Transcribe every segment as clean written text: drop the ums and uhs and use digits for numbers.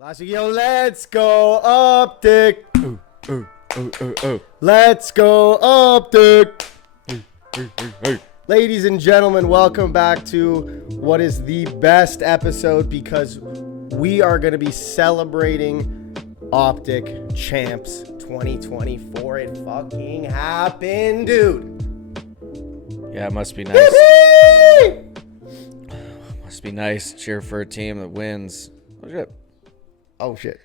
Last week, yo, let's go Optic. Let's go Optic. Ladies and gentlemen, welcome back to what is the best episode because we are going to be celebrating Optic Champs 2024. It fucking happened, dude. Yeah, it must be nice. Must be nice. Cheer for a team that wins. Oh, shit. Oh, shit.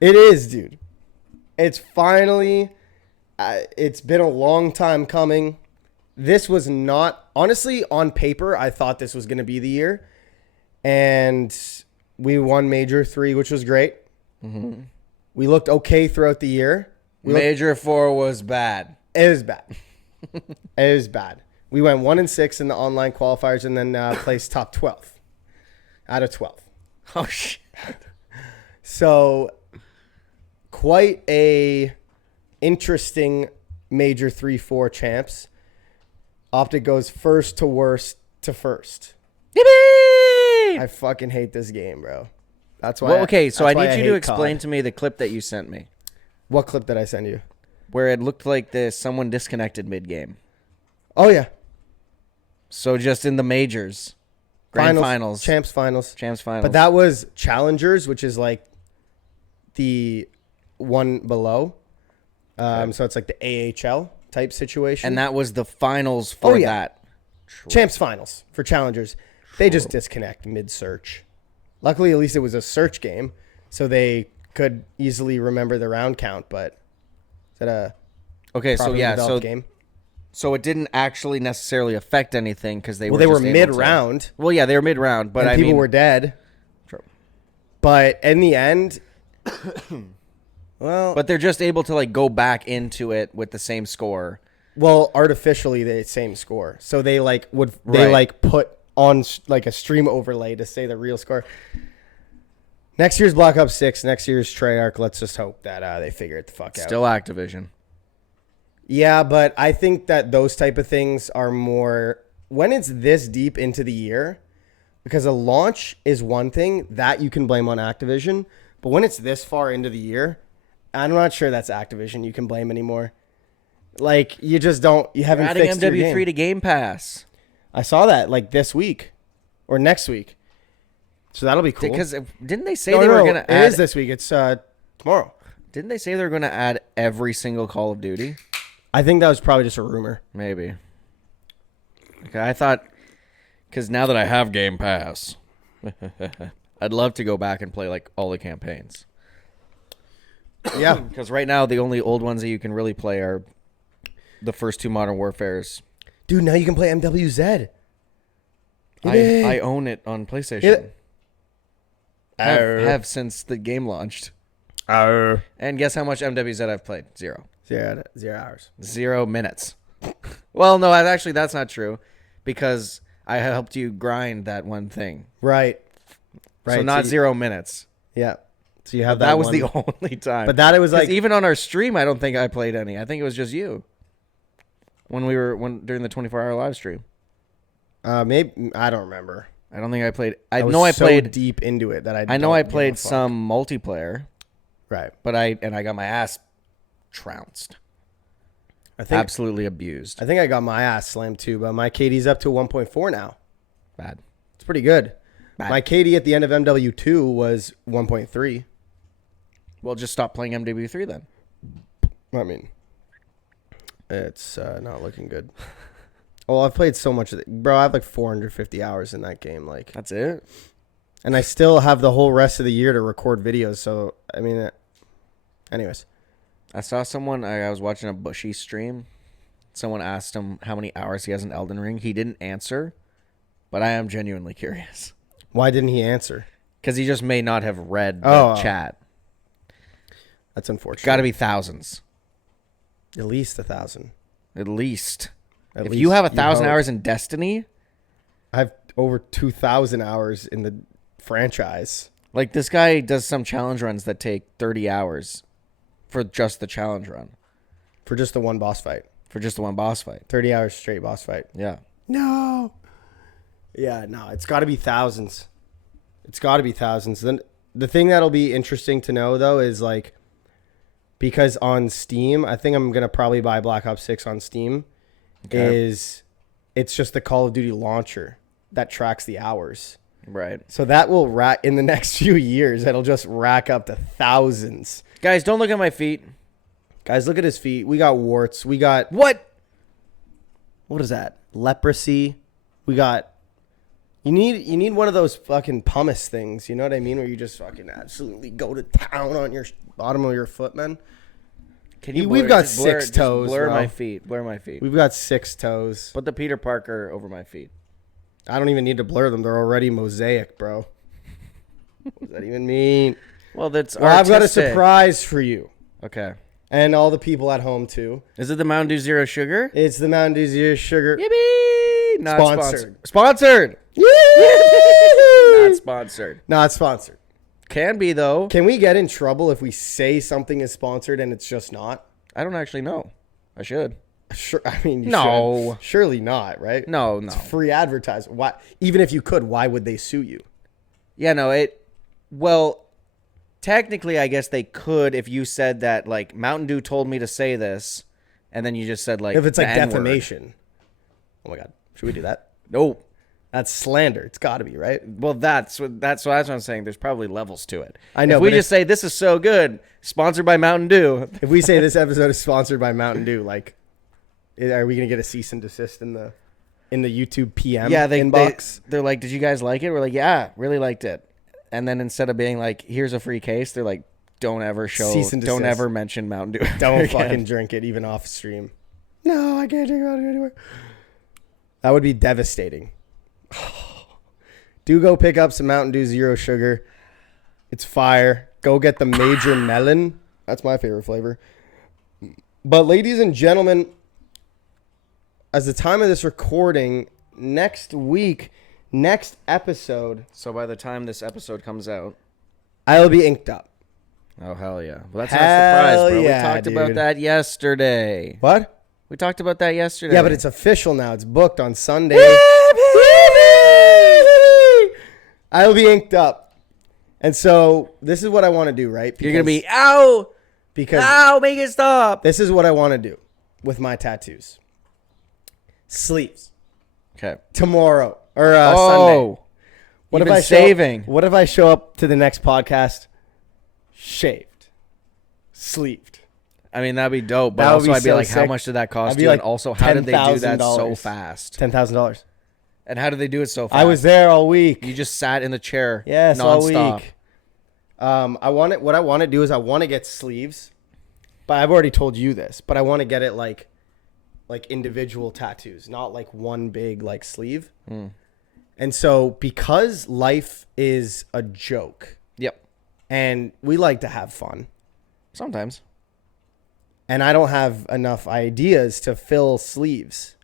It is, dude. It's finally, it's been a long time coming. This was not, honestly, on paper, I thought this was going to be the year. And we won Major 3, which was great. Mm-hmm. We looked okay throughout the year. Major 4 was bad. It was bad. It was bad. We went 1-6 in the online qualifiers and then placed top 12th out of 12. Oh, shit. So, quite a interesting Major 3-4 champs. Optic goes first to worst to first. Yippee! I fucking hate this game, bro. That's why. Well, okay, so I need you to hate explain COD. to me the clip that you sent me, What clip did I send you? where it looked like someone disconnected mid-game. Oh, yeah. So just in the majors, grand finals, Champs finals. But That was challengers, which is like the one below. So it's like the AHL type situation. and that was the finals for that. Champs finals for challengers. They just disconnect mid-search. Luckily, at least it was a search game, so they could easily remember the round count. But is that a Okay, so properly yeah, developed so game? so it didn't actually necessarily affect anything because they Well, were they were just able to- mid-round. Well, yeah, they were mid-round, but And I people mean, were dead. True. But in the end, well, But they're just able to like go back into it with the same score. artificially the same score. So they like Right. put on like a stream overlay to say the real score. Next year's Black Ops 6, next year's Treyarch. Let's just hope that they figure it the fuck out. Still Activision. Yeah, but I think that those type of things are more when it's this deep into the year, because a launch is one thing that you can blame on Activision, but when it's this far into the year, I'm not sure that's Activision you can blame anymore. Like you just don't, you haven't Adding fixed your MW3 game. to Game Pass. I saw that like this week or next week, so that'll be cool. Because didn't they say No, they no, were no, going to it add? is this week. It's tomorrow. Didn't they say they were going to add every single Call of Duty? I think that was probably just a rumor. Maybe. Okay, I thought because now that I have Game Pass, I'd love to go back and play like all the campaigns. Yeah, Because right now the only old ones that you can really play are the first two Modern Warfares. dude. Now you can play MWZ. I own it on PlayStation. Have since the game launched. And guess how much MWZ I've played? Zero. 0 hours. 0 minutes. Well, no, actually that's not true because I helped you grind that one thing. Right. So not 0 minutes. Yeah. So you have That was one. the only time. But that it was 'Cause like even on our stream, I don't think I played any. I think it was just you. When during the 24-hour live stream. maybe I don't remember. I don't think I played. I know I so played deep into it that I know I don't give a played fuck. some multiplayer, Right. but I got my ass trounced. I think Absolutely abused. I got my ass slammed too, but my KD's up to 1.4 now. Bad. It's pretty good. Bad. My KD at the end of MW2 was 1.3. Well, just stop playing MW3 then. I mean, it's not looking good. Well, I've played so much of it. Bro, I have like 450 hours in that game. Like, That's it. and I still have the whole rest of the year to record videos. So, I mean, anyways. I saw someone. I was watching a Bushy stream. Someone asked him how many hours he has in Elden Ring. He didn't answer, but I am genuinely curious Why didn't he answer? because he just may not have read the Oh. chat. That's unfortunate. Got to be thousands, At least 1,000. at least. At If least you have 1,000 hope. hours in Destiny, I have over 2,000 hours in the franchise. like this guy does some challenge runs that take 30 hours for just the challenge run, For just the one boss fight. for just the one boss fight. 30 hours straight boss fight. Yeah. No. Yeah, no, it's got to be thousands. It's got to be thousands. Then The thing that'll be interesting to know though is like, because on Steam, I think I'm gonna probably buy Black Ops 6 on Steam. Okay. It's just the Call of Duty launcher that tracks the hours. Right. So that will rack in the next few years. It'll just rack up to thousands. Guys, don't look at my feet. Guys, look at his feet. We got warts. We got what is that? Leprosy. We got. You need one of those fucking pumice things. You know what I mean? Where you just fucking absolutely go to town on your bottom of your foot, man. Can you? We've got 6 toes. Blur bro. my feet. Blur my feet. We've got 6 toes. Put the Peter Parker over my feet. I don't even need to blur them. They're already mosaic, bro. What does that even mean? Well, that's. Well, I've got a artistic. surprise for you. Okay. And all the people at home, too. Is it the Mountain Dew Zero Sugar? It's the Mountain Dew Zero Sugar. Yippee! Not Sponsored. Sponsored. Yee! Not sponsored. Not sponsored. Can be, though. Can we get in trouble if we say something is sponsored and it's just not? I don't actually know. I should. Sure. I mean, you No. should. Surely not, right? No. It's free advertising. Why? Even if you could, why would they sue you? Yeah, no, well, technically, I guess they could if you said that, like, Mountain Dew told me to say this, and then you just said, like, If it's like the N-word. defamation. Oh my God. Should we do that? No. That's slander. It's got to be, right? Well, that's what I'm saying. There's probably levels to it. I know, If we but just say, this is so good, sponsored by Mountain Dew. If we say this episode is sponsored by Mountain Dew, like, are we going to get a cease and desist in the YouTube PM inbox? They're like, did you guys like it? We're like, yeah, really liked it. And then instead of being like, here's a free case, they're like, don't ever don't ever mention Mountain Dew. Don't again. fucking drink it, even off stream. No, I can't drink it anywhere. That would be devastating. Do go pick up some Mountain Dew Zero Sugar. It's fire. Go get the Major Melon. That's my favorite flavor. But ladies and gentlemen, as the time of this recording, next episode, So by the time this episode comes out, I'll be inked up. oh, hell yeah. Well, that's Hell not a surprise, bro. yeah, We talked about dude. that yesterday. What? We talked about that yesterday. Yeah, but it's official now. It's booked on Sunday. I will be inked up. And so this is what I want to do, right? You're going to be, ow! Because Ow, make it stop! this is what I want to do with my tattoos. Sleeves. Okay. Tomorrow. Or Sunday. What if I saving? What if I show up to the next podcast shaved? Sleeved. I mean, that'd be dope. But That would also, be I'd be so like, how sick. much did that I'd cost be you? like And also, how did they do that so $10,000. fast? $10,000. And how did they do it so fast? I was there all week. You just sat in the chair. Yes, all nonstop. week. What I want to do is I want to get sleeves, but I've already told you this. But I want to get it like individual tattoos, not like one big like sleeve. And so because life is a joke, Yep. and we like to have fun, Sometimes. and I don't have enough ideas to fill sleeves.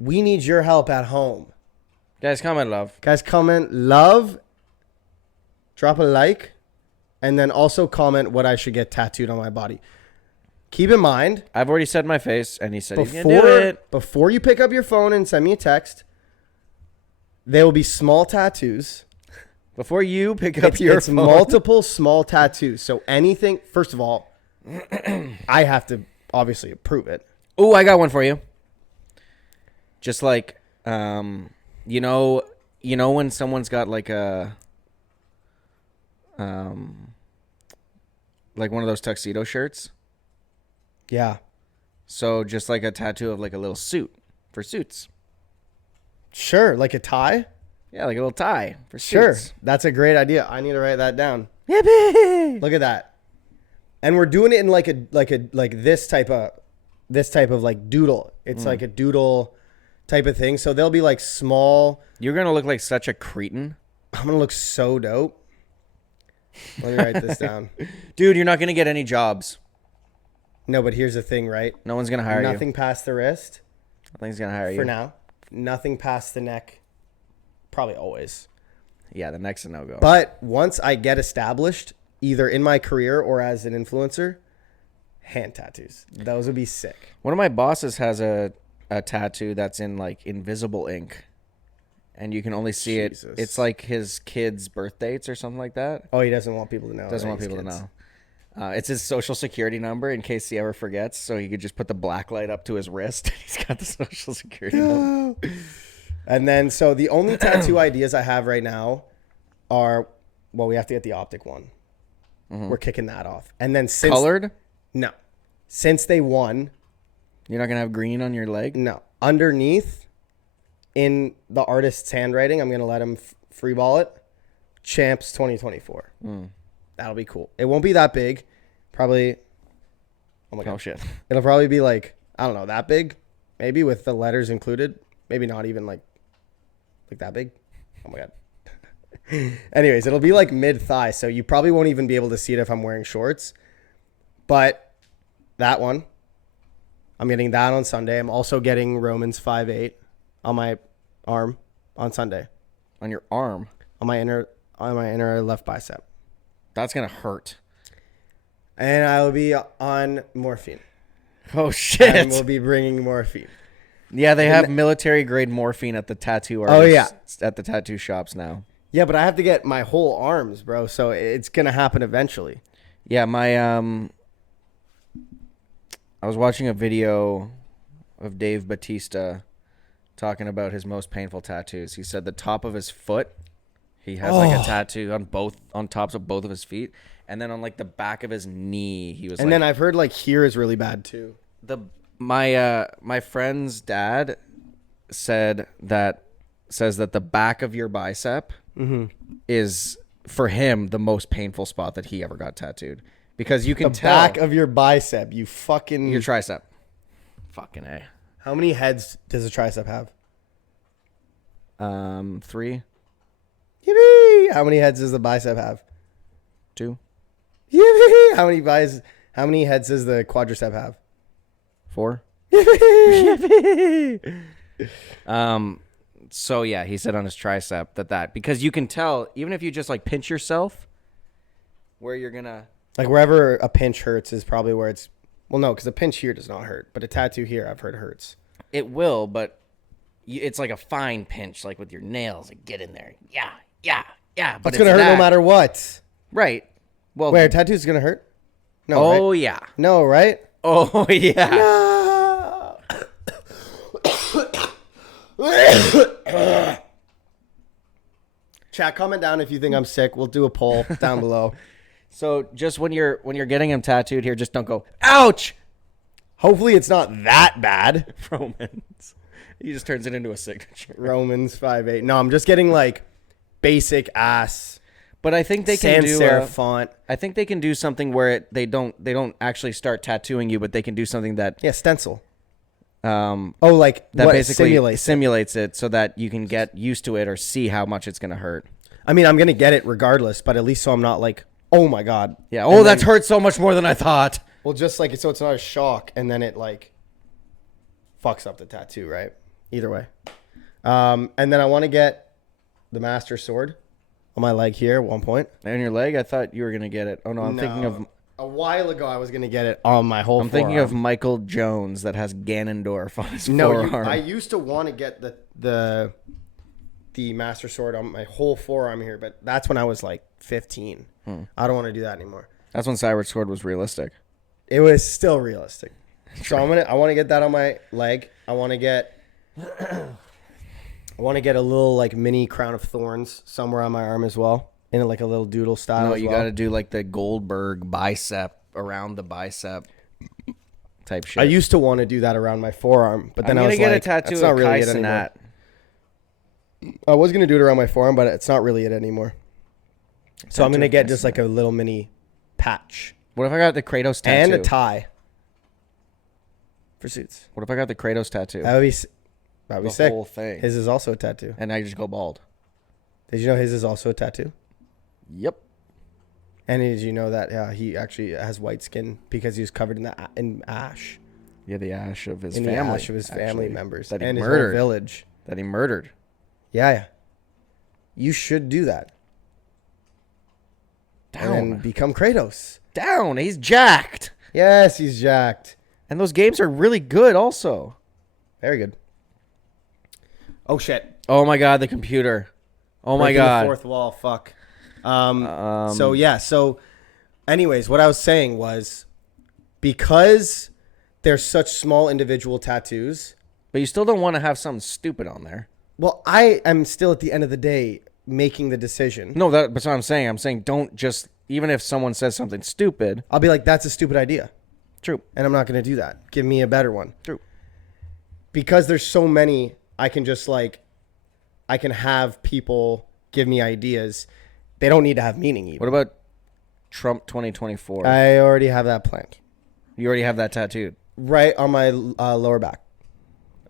We need your help at home. Guys, comment love. Guys, comment love, drop a like, and then also comment what I should get tattooed on my body. Keep in mind, I've already said my face, and he said he's going to do it. before you pick up your phone and send me a text, there will be small tattoos. Before you pick up your It's phone. multiple small tattoos. So anything, first of all, I have to obviously approve it. Ooh, I got one for you. Just like, you know when someone's got like a, like one of those tuxedo shirts. Yeah. So just like a tattoo of like a little suit for suits. Sure. Like a tie? Yeah, like a little tie for Sure. suits. That's a great idea. I need to write that down. Yippee! Look at that. And we're doing it in like this type of like doodle. It's like a doodle type of thing. So they'll be like small. You're gonna look like such a cretin. I'm gonna look so dope. Let me write this down. Dude, you're not gonna get any jobs. No, but here's the thing, right? No one's gonna hire you. Nothing past the wrist Nothing's gonna hire you. for now. Nothing past the neck. Probably always. Yeah, the next a no-go. But once I get established, either in my career or as an influencer, hand tattoos. Those would be sick. One of my bosses has a tattoo that's in like invisible ink. and you can only see it. It's like his kids' birth dates or something like that. Oh, he doesn't want people to know. Doesn't want people to know. It's his social security number in case he ever forgets. So he could just put the black light up to his wrist. He's got the social security number. And then, so the only tattoo ideas I have right now are, well, we have to get the optic one. Mm-hmm. We're kicking that off. And then since colored? No. Since they won. You're not going to have green on your leg? No. Underneath, in the artist's handwriting, I'm going to let him free ball it. Champs 2024. That'll be cool. It won't be that big. Probably. Oh my God. Oh shit. It'll probably be like, I don't know, that big. Maybe with the letters included. Maybe not even like that big. Oh my God. Anyways, it'll be like mid thigh. So you probably won't even be able to see it if I'm wearing shorts. But that one, I'm getting that on Sunday. I'm also getting Romans 5:8 on my arm on Sunday. On your arm? On my inner left bicep. That's going to hurt. And I will be on morphine. Oh, shit. And we'll be bringing morphine. Yeah, they have military grade morphine at the tattoo artists. Oh, yeah. At the tattoo shops now. Yeah, but I have to get my whole arms, bro. So it's going to happen eventually. Yeah, I was watching a video of Dave Bautista talking about his most painful tattoos. He said the top of his foot, he has like a tattoo on tops of both of his feet, and then on like the back of his knee, he was. And then I've heard like here is really bad too. My friend's dad says that the back of your bicep is for him the most painful spot that he ever got tattooed because you can tell the back of your bicep, you fucking your tricep. Fucking A. How many heads does a tricep have? 3. Yippee! How many heads does the bicep have? 2. Yippee! How many heads does the quadricep have? 4. Yippee! So yeah, he said on his tricep that because you can tell even if you just like pinch yourself where you're gonna like wherever a pinch hurts is probably where it's well no because a pinch here does not hurt but a tattoo here I've heard hurts. It will, but it's like a fine pinch like with your nails like get in there but it's gonna hurt no matter what. Right. Well, wait, a tattoo's gonna hurt? No. Oh right? yeah. No, right? Oh yeah. No. Chat, comment down if you think I'm sick. We'll do a poll down below. So just when you're getting him tattooed here, just don't go, ouch. Hopefully it's not that bad. Romans. He just turns it into a signature. Romans 5:8. No, I'm just getting like basic ass. But I think they can sans serif font. I think they can do something where they don't actually start tattooing you, but they can do something that stencil. That basically simulates it so that you can get used to it or see how much it's gonna hurt. I mean, I'm gonna get it regardless, but at least so I'm not like, oh my god. Yeah. Oh, that's hurt so much more than I thought. Well, just like so, it's not a shock, and then it like fucks up the tattoo, right? Either way. And then I want to get the Master Sword on my leg here at one point. On your leg? I thought you were gonna get it. Oh no, I'm thinking of. A while ago, I was going to get it on my whole forearm. Thinking of Michael Jones that has Ganondorf on his forearm. I used to want to get the Master Sword on my whole forearm here, but that's when I was like 15. I don't want to do that anymore. That's when Cyrus Sword was realistic. It was still realistic. So I want to get that on my leg. I want to get a little like mini crown of thorns somewhere on my arm as well. In like a little doodle style. No, you got to do like the Goldberg bicep around the bicep type shit. I used to want to do that around my forearm, but then I was get like, a tattoo that's not of really Kai it anymore. Cenat. I was gonna do it around my forearm, but it's not really it anymore. So I'm gonna get just like a little mini patch. What if I got the Kratos tattoo and a tie for suits? What if I got the Kratos tattoo? That'd be sick. The whole thing. His is also a tattoo. And I just go bald. Did you know his is also a tattoo? Yep. And did you know that he actually has white skin because he was covered in ash? Yeah, the ash of his family. The ash of his family members that he and murdered. His whole village. That he murdered. Yeah. You should do that. Down. And become Kratos. Down. He's jacked. Yes, he's jacked. And those games are really good also. Very good. Oh shit. Oh my god, the computer. Oh my Breaking god. the fourth wall. Fuck. So yeah. So, anyways, what I was saying was because they're such small individual tattoos. But you still don't want to have something stupid on there. Well, I am still at the end of the day making the decision. No, that's what I'm saying. I'm saying don't just, even if someone says something stupid. I'll be like, that's a stupid idea. True. And I'm not going to do that. Give me a better one. True. Because there's so many, I can just like, I can have people give me ideas. They don't need to have meaning even. What about Trump 2024? I already have that planned. You already have that tattooed. Right on my lower back.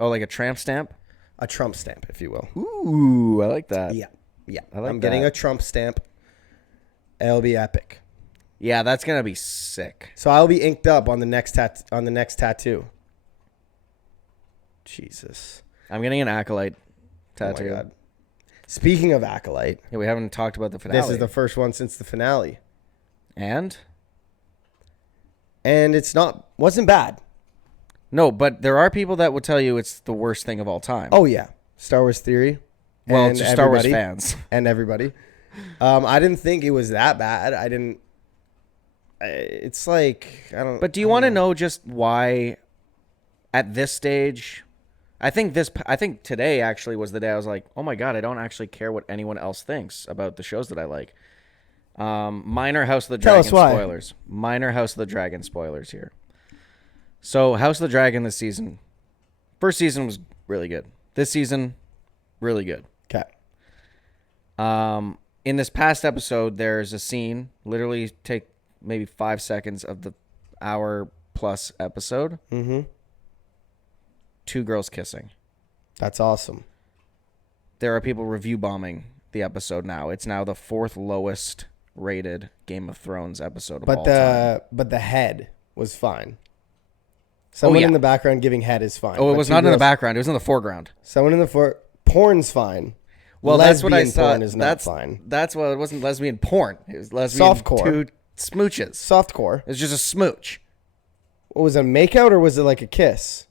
Oh, like a tramp stamp? A Trump stamp, if you will. Ooh, I like that. Yeah. Yeah. I like I'm getting that. a Trump stamp. It'll be epic. Yeah, that's gonna be sick. So I'll be inked up on the next tattoo. Jesus. I'm getting an Acolyte tattoo. Oh my God. Speaking of Acolyte. Yeah, we haven't talked about the finale. This is the first one since the finale. And it's wasn't bad. no, but there are people that would tell you it's the worst thing of all time. Oh yeah. Star Wars Theory. well, and it's just Star Wars everybody- fans. And everybody. I didn't think it was that bad. It's like, I don't. But do you want to know just why at this stage? I think today actually was the day I was like, oh my God, I don't actually care what anyone else thinks about the shows that I like. Minor House of the Tell Dragon us why. spoilers. Minor House of the Dragon spoilers here. So House of the Dragon this season. First season was really good. This season, really good. Okay. In this past episode, there's a scene, literally take maybe 5 seconds of the hour plus episode. Mm-hmm. 2 girls kissing. That's awesome. There are people review bombing the episode now. It's now the 4th lowest rated Game of Thrones episode of all time. But the head was fine. Someone yeah. in the background giving head is fine. Oh, it But was two not in the girls- background. It was in the foreground. Someone in the porn's fine. Well, that's what I Lesbian saw. porn is not fine. That's what it wasn't lesbian porn. It was lesbian Softcore. 2 smooches. Softcore. It was just a smooch. What was it, a makeout or was it like a kiss?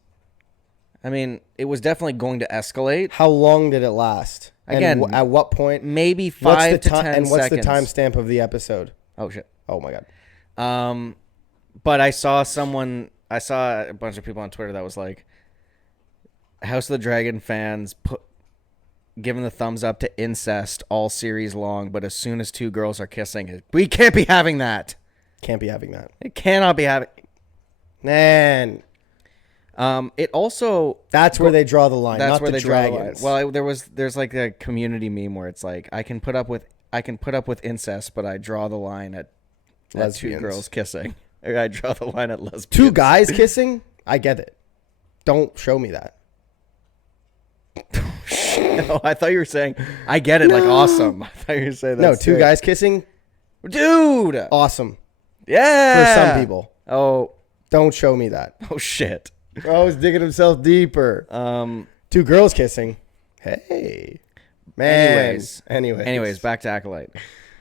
I mean, it was definitely going to escalate. How long did it last? Again, at what point? Maybe What's 5 the to time? 10 And what's seconds. the timestamp of the episode? Oh shit. Oh my God. But I saw a bunch of people on Twitter that was like, House of the Dragon fans giving the thumbs up to incest all series long, but as soon as 2 girls are kissing, we can't be having that. Can't be having that. It cannot be having. Man, It also that's where they draw the line. that's not where the they draw the line. dragons. Well, there's like a community meme where it's like I can put up with incest, but I draw the line at 2 Lesbians. girls kissing. Or I draw the line at lesbians. 2 guys kissing? I get it. Don't show me that. No, I thought you were saying I get it, like awesome. I thought you were saying that. No, 2 guys kissing? dude. Awesome. Yeah, For some people. Oh, Don't show me that. oh shit. Oh, he's digging himself deeper. 2 girls kissing. Hey. Man. Anyways, back to Acolyte.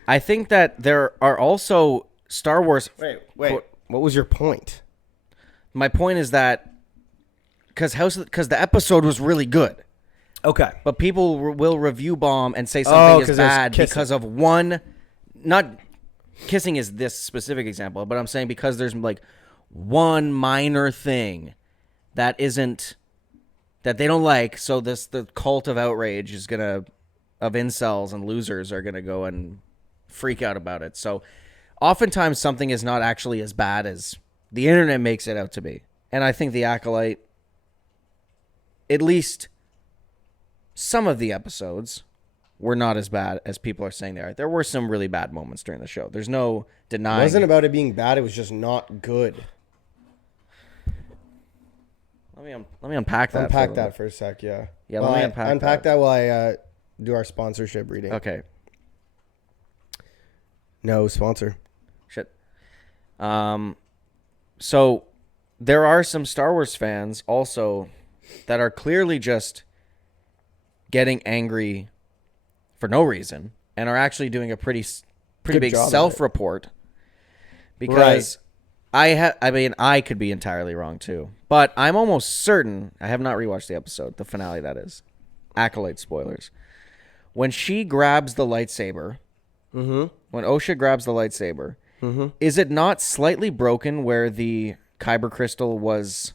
I think that there are also Star Wars. Wait. What was your point? My point is that because the episode was really good. Okay. But people will review bomb and say something is 'cause there's bad kissing. because of one. Not kissing is this specific example, but I'm saying because there's like one minor thing that they don't like. So the cult of outrage is of incels and losers are gonna go and freak out about it. So oftentimes something is not actually as bad as the internet makes it out to be. And I think the Acolyte, at least some of the episodes, were not as bad as people are saying they are. There were some really bad moments during the show. There's no denying. It wasn't about it being bad. It was just not good. Let me unpack that. Unpack that for a sec, yeah. Yeah, Well, let me unpack that while I do our sponsorship reading. Okay. No sponsor. Shit. So there are some Star Wars fans also that are clearly just getting angry for no reason and are actually doing a pretty Good big job at it. self-report because I could be entirely wrong too, but I'm almost certain, I have not rewatched the episode, the finale that is. Acolyte spoilers. When she grabs the lightsaber, Mm-hmm. when Osha grabs the lightsaber, Mm-hmm. is it not slightly broken where the kyber crystal was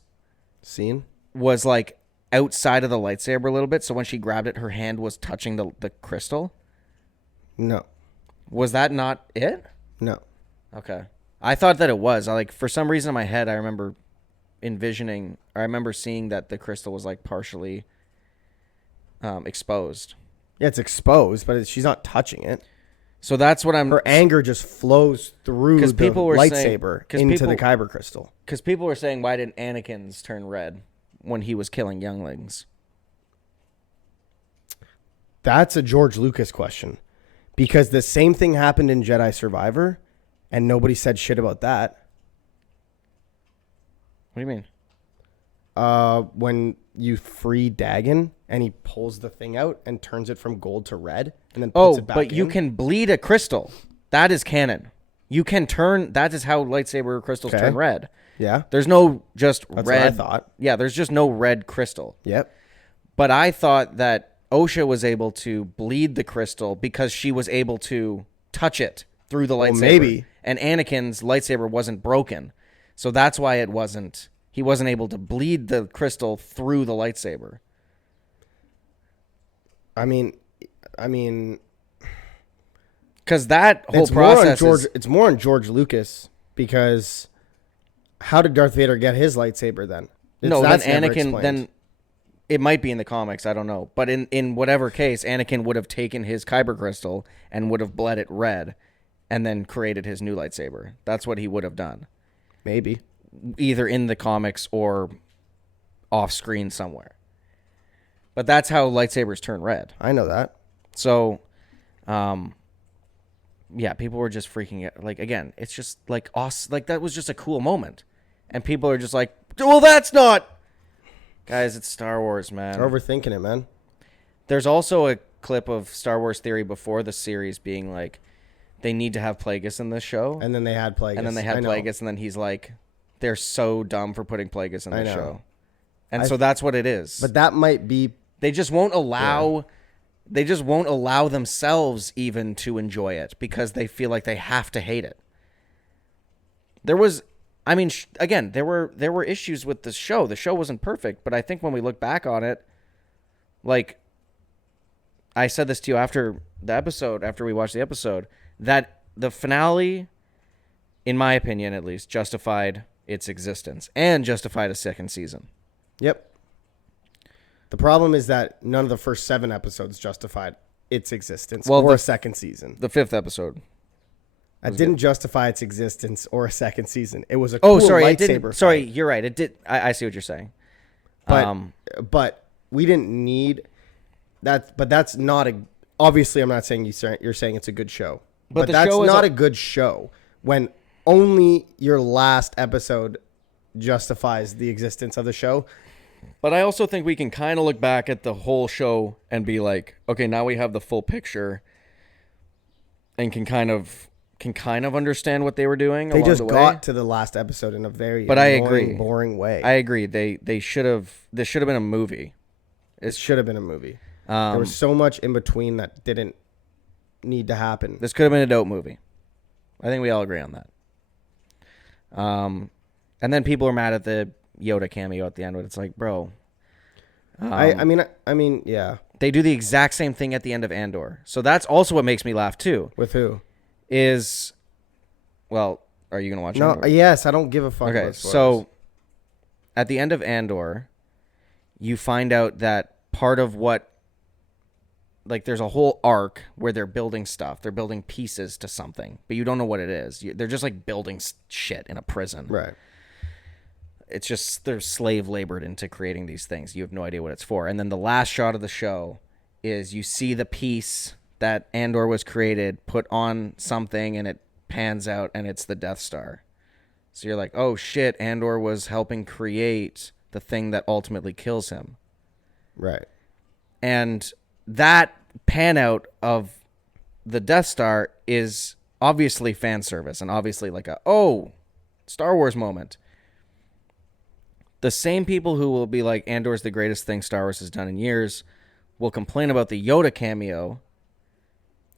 Seen? like outside of the lightsaber a little bit? So when she grabbed it, her hand was touching the crystal. No. Was that not it? No. Okay. I thought that it was. For some reason in my head, I remember seeing that the crystal was like partially exposed. Yeah, it's exposed, but she's not touching it. So that's what I'm. Her anger just flows through the lightsaber into the kyber crystal. Because people were saying, why didn't Anakin's turn red when he was killing younglings? That's a George Lucas question. Because the same thing happened in Jedi Survivor, and nobody said shit about that. What do you mean? When you free Dagon and he pulls the thing out and turns it from gold to red and then puts it back in. You can bleed a crystal. That is canon. You can turn. That is how lightsaber crystals turn red. Yeah. There's no just That's red. what I thought. Yeah, there's just no red crystal. Yep. But I thought that Osha was able to bleed the crystal because she was able to touch it through the lightsaber. Maybe. And Anakin's lightsaber wasn't broken. So that's why he wasn't able to bleed the crystal through the lightsaber. I mean, because that whole process it's more on George Lucas, because how did Darth Vader get his lightsaber then? Then Anakin, then it might be in the comics, I don't know. But in whatever case, Anakin would have taken his kyber crystal and would have bled it red and then created his new lightsaber. That's what he would have done. Maybe. Either in the comics or off screen somewhere. But that's how lightsabers turn red. I know that. So, yeah, people were just freaking out. Like, again, it's just like awesome. Like, that was just a cool moment. And people are just like, well, that's not. Guys, it's Star Wars, man. They're overthinking it, man. There's also a clip of Star Wars Theory before the series being like, they need to have Plagueis in this show. And then they had Plagueis. And then he's like, they're so dumb for putting Plagueis in the show. And so that's what it is. But that might be. They just won't allow. Yeah. They just won't allow themselves even to enjoy it because they feel like they have to hate it. There was, again, there were issues with the show. The show wasn't perfect, but I think when we look back on it, like I said this to you after we watched the episode, that the finale, in my opinion at least, justified its existence and justified a second season. Yep. The problem is that none of the first 7 episodes justified its existence or a second season. The 5th episode. It didn't justify its existence or a second season. It was a cool lightsaber fight. Sorry, you're right. It did. I see what you're saying. But we didn't need that. But that's not a. Obviously, I'm not saying you're saying it's a good show. But that's not a good show when only your last episode justifies the existence of the show. But I also think we can kind of look back at the whole show and be like, okay, now we have the full picture and can kind of understand what they were doing. They just got to the last episode in a very boring way. I agree. This should have been a movie. It should have been a movie. There was so much in between that didn't need to happen. This could have been a dope movie. I think we all agree on that. And then people are mad at the Yoda cameo at the end, but it's like, bro. I mean, yeah. They do the exact same thing at the end of Andor. So that's also what makes me laugh too. With who? Are you going to watch No, Andor? yes, I don't give a fuck Okay, about spoilers. so at the end of Andor, you find out that part of what, like, there's a whole arc where they're building stuff. They're building pieces to something, but you don't know what it is. They're just, like, building shit in a prison. Right. It's just they're slave labored into creating these things. You have no idea what it's for. And then the last shot of the show is you see the piece that Andor was created put on something, and it pans out, and it's the Death Star. So you're like, oh shit, Andor was helping create the thing that ultimately kills him. Right. And that pan out of the Death Star is obviously fan service and obviously like Star Wars moment. The same people who will be like, Andor's the greatest thing Star Wars has done in years will complain about the Yoda cameo,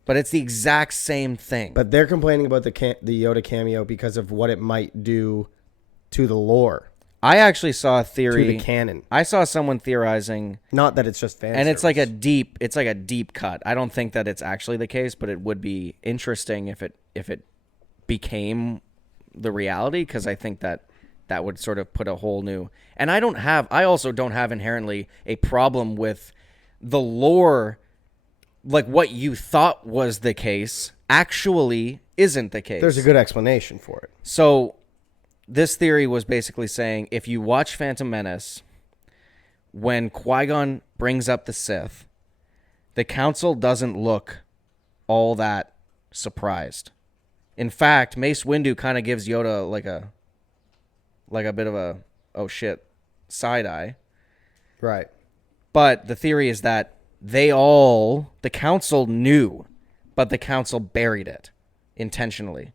but it's the exact same thing. But they're complaining about the Yoda cameo because of what it might do to the lore, I actually saw a theory. to the canon. I saw someone theorizing, Not that it's just fan and it's service. like a deep cut. I don't think that it's actually the case, but it would be interesting if it became the reality, because I think that would sort of put a whole new. And I also don't have inherently a problem with the lore, like what you thought was the case actually isn't the case. There's a good explanation for it. So this theory was basically saying, if you watch Phantom Menace, when Qui-Gon brings up the Sith, the council doesn't look all that surprised. In fact, Mace Windu kind of gives Yoda like a bit of a, oh shit, side eye. Right. But the theory is that the council knew, but the council buried it intentionally.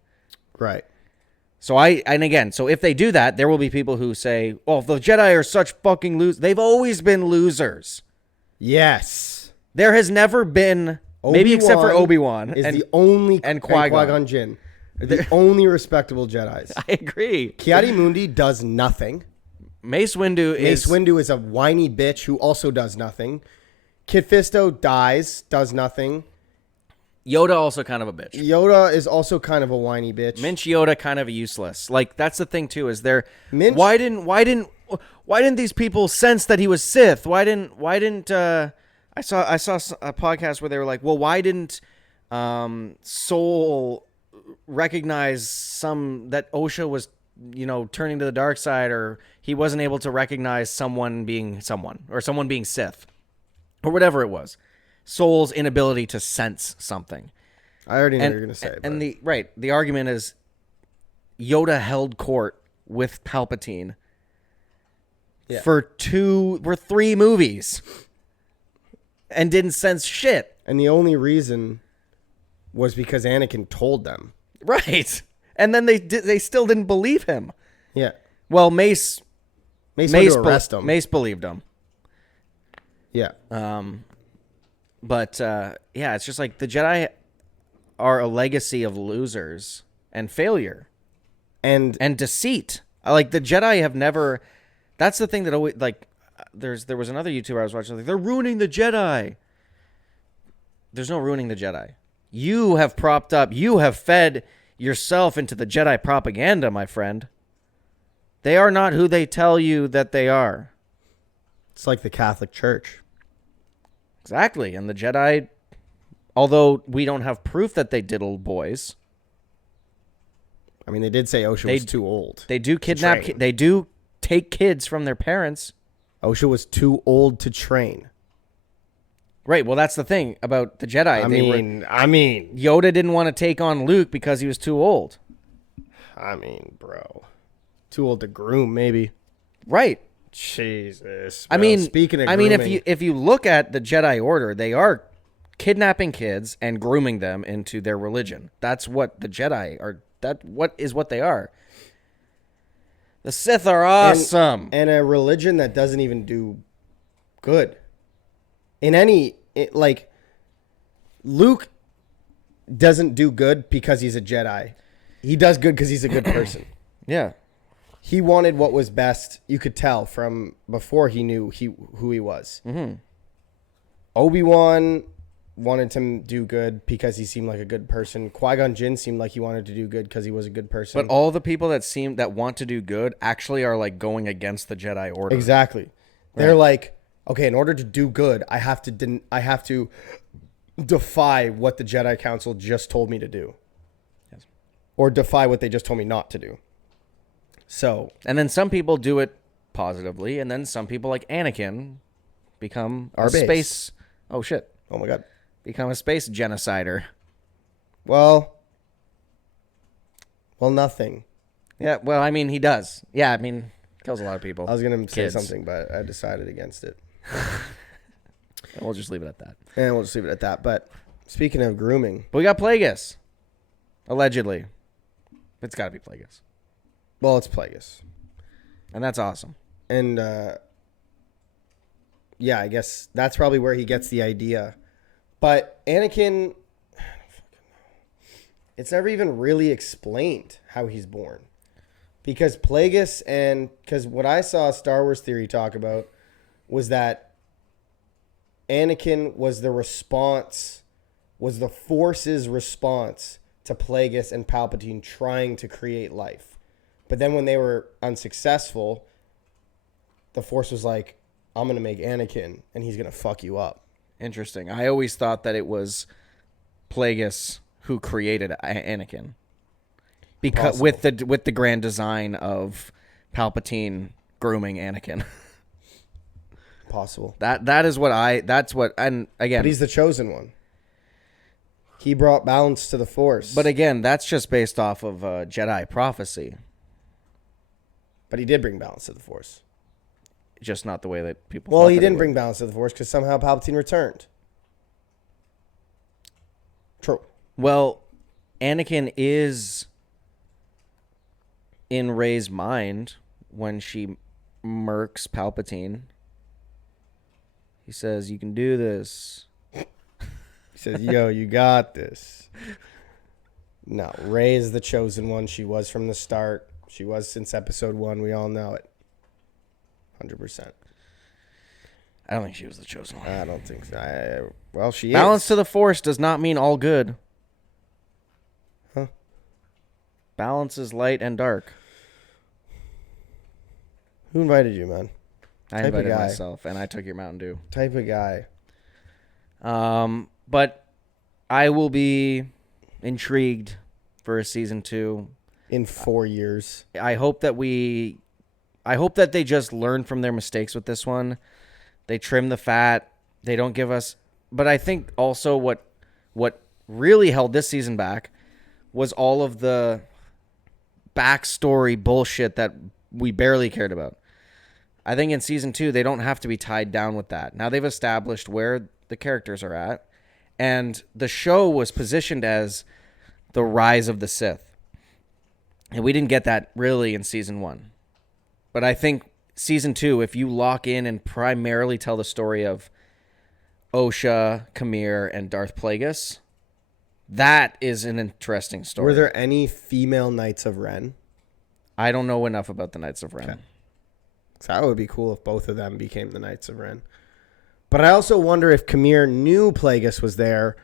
Right. So if they do that, there will be people who say, "Oh, the Jedi are such fucking losers." They've always been losers. Yes. There has never been, maybe except for Obi-Wan is the only and Qui-Gon. Jinn are the only respectable Jedis. I agree. Ki-Adi-Mundi does nothing. Mace Windu is a whiny bitch who also does nothing. Kit Fisto does nothing. Yoda also kind of a bitch. Yoda is also kind of a whiny bitch. Minch Yoda kind of useless. Like, that's the thing too, is there Minch, why didn't these people sense that he was Sith? Why didn't I saw a podcast where they were like, well, why didn't Soul recognize that Osha was, turning to the dark side, or he wasn't able to recognize someone being someone, or someone being Sith, or whatever it was. Soul's inability to sense something. I already know what you're going to say. And the argument is Yoda held court with Palpatine for 3 movies and didn't sense shit. And the only reason was because Anakin told them. Right. And then they still didn't believe him. Yeah. Well, Mace went to arrest him. Mace believed him. Yeah. But it's just like the Jedi are a legacy of losers and failure and deceit. Like, the Jedi have never. That's the thing that always, like, there was another YouTuber I was watching, like, they're ruining the Jedi. There's no ruining the Jedi. You have fed yourself into the Jedi propaganda, my friend. They are not who they tell you that they are. It's like the Catholic Church. Exactly. And the Jedi, although we don't have proof that they diddled boys. I mean, they did say Osha was too old. They do kidnap. They do take kids from their parents. Osha was too old to train. Right. Well, that's the thing about the Jedi. I mean, Yoda didn't want to take on Luke because he was too old. I mean, bro, too old to groom, maybe. Right. Jesus. Bro. I mean, speaking of grooming, if you look at the Jedi Order, they are kidnapping kids and grooming them into their religion. That's what the Jedi are. What they are. The Sith are awesome. And a religion that doesn't even do good. Luke doesn't do good because he's a Jedi. He does good because he's a good person. Yeah. He wanted what was best. You could tell from before he knew who he was. Mm-hmm. Obi-Wan wanted to do good because he seemed like a good person. Qui-Gon Jinn seemed like he wanted to do good because he was a good person. But all the people that want to do good actually are like going against the Jedi Order. Exactly. They're like, okay, in order to do good, I have to defy what the Jedi Council just told me to do. Yes. Or defy what they just told me not to do. So, and then some people do it positively, and then some people, like Anakin, become a space. Oh shit! Oh my god! Become a space genocider. Well, nothing. Yeah. Well, I mean, he does. Yeah. I mean, kills a lot of people. I was gonna say something, but I decided against it. We'll just leave it at that. And we'll just leave it at that. But speaking of grooming, we got Plagueis. Allegedly, it's got to be Plagueis. Well, it's Plagueis. And that's awesome. And yeah, I guess that's probably where he gets the idea. But Anakin, it's never even really explained how he's born. Because because what I saw Star Wars Theory talk about was that Anakin was the Force's response to Plagueis and Palpatine trying to create life. But then when they were unsuccessful, the Force was like, I'm going to make Anakin, and he's going to fuck you up. Interesting. I always thought that it was Plagueis who created Anakin. Because with the grand design of Palpatine grooming Anakin. Possible. And again. But he's the chosen one. He brought balance to the Force. But again, that's just based off of Jedi prophecy. But he did bring balance to the Force. Just not the way that people Well, thought he that didn't would. bring balance to the Force because somehow Palpatine returned. True. Well, Anakin is in Rey's mind when she murks Palpatine. He says, "You can do this." He says, yo, you got this. No, Rey is the chosen one. She was from the start. She was since episode 1. We all know it. 100%. I don't think she was the chosen one. I don't think so. Well, she Balance is. to the Force does not mean all good. Huh? Balance is light and dark. Who invited you, man? I Type of invited guy. myself, and I took your Mountain Dew. Type of guy. But I will be intrigued for a season 2. In 4 years. I hope that they just learn from their mistakes with this one. They trim the fat. They don't give us. But I think also what really held this season back was all of the backstory bullshit that we barely cared about. I think in season 2, they don't have to be tied down with that. Now they've established where the characters are at, and the show was positioned as the rise of the Sith. And we didn't get that really in season 1. But I think season 2, if you lock in and primarily tell the story of O.S.I, Khmer, and Darth Plagueis, that is an interesting story. Were there any female Knights of Ren? I don't know enough about the Knights of Ren. Okay. So that would be cool if both of them became the Knights of Ren. But I also wonder if Khmer knew Plagueis was there,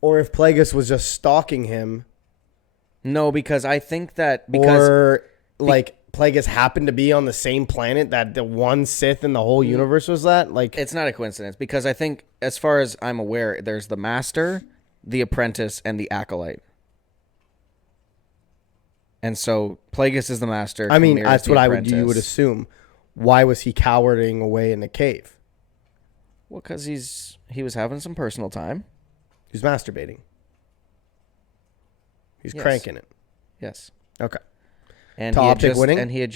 or if Plagueis was just stalking him. No, because I think that Plagueis happened to be on the same planet that the one Sith in the whole universe was at. Like, it's not a coincidence, because I think, as far as I'm aware, there's the Master, the Apprentice, and the Acolyte. And so Plagueis is the Master. I mean, Khmer is that's the what Apprentice. you would assume. Why was he cowering away in the cave? Well, because he was having some personal time. He's masturbating. He's Yes. cranking it. Yes. Okay. And Top pick winning? And he had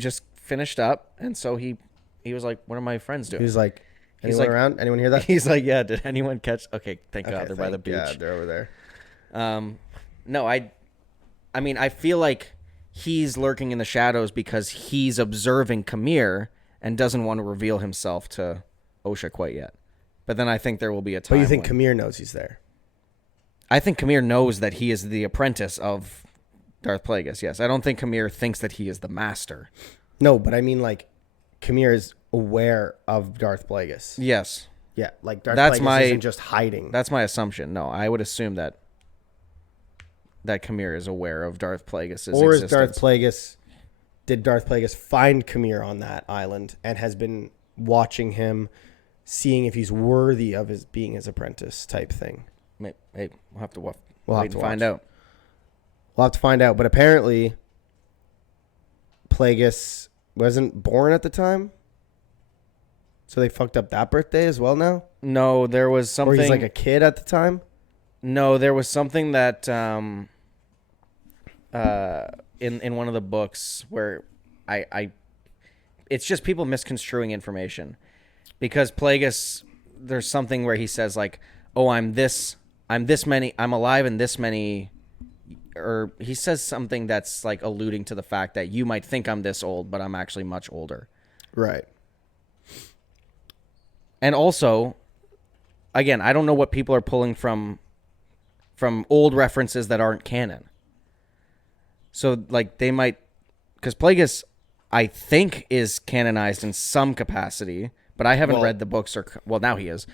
just finished up, and so he was like, "What are my friends doing?" He's like, He's anyone like- around? Anyone hear that? He's like, "Yeah, did anyone catch?" Okay, thank God, they're by the beach. Yeah, they're over there. No, I mean, I feel like he's lurking in the shadows because he's observing Khmer and doesn't want to reveal himself to O.S.I quite yet. But then I think there will be a time. But you think when- Khmer knows he's there? I think Khmer knows that he is the apprentice of Darth Plagueis. Yes, I don't think Khmer thinks that he is the master. No, but I mean, like, Khmer is aware of Darth Plagueis. Yes, Yeah, like Darth That's Plagueis isn't just hiding. that's my assumption. No, I would assume that Khmer is aware of Darth Plagueis' Or is existence. did Darth Plagueis find Khmer on that island and has been watching him, seeing if he's worthy of being his apprentice type thing? Hey, we'll have to wait have and to find watch. out. We'll have to find out. But apparently, Plagueis wasn't born at the time. So they fucked up that birthday as well now? No, there was something. Or he's like a kid at the time? No, there was something that in one of the books where I it's just people misconstruing information, because Plagueis, there's something where he says like, "Oh, I'm this many, I'm alive in this many," or he says something that's like alluding to the fact that you might think I'm this old, but I'm actually much older. Right. And also, again, I don't know what people are pulling from old references that aren't canon. So, like, they might... Because Plagueis, I think, is canonized in some capacity, but I haven't read the books or... Well, now he is,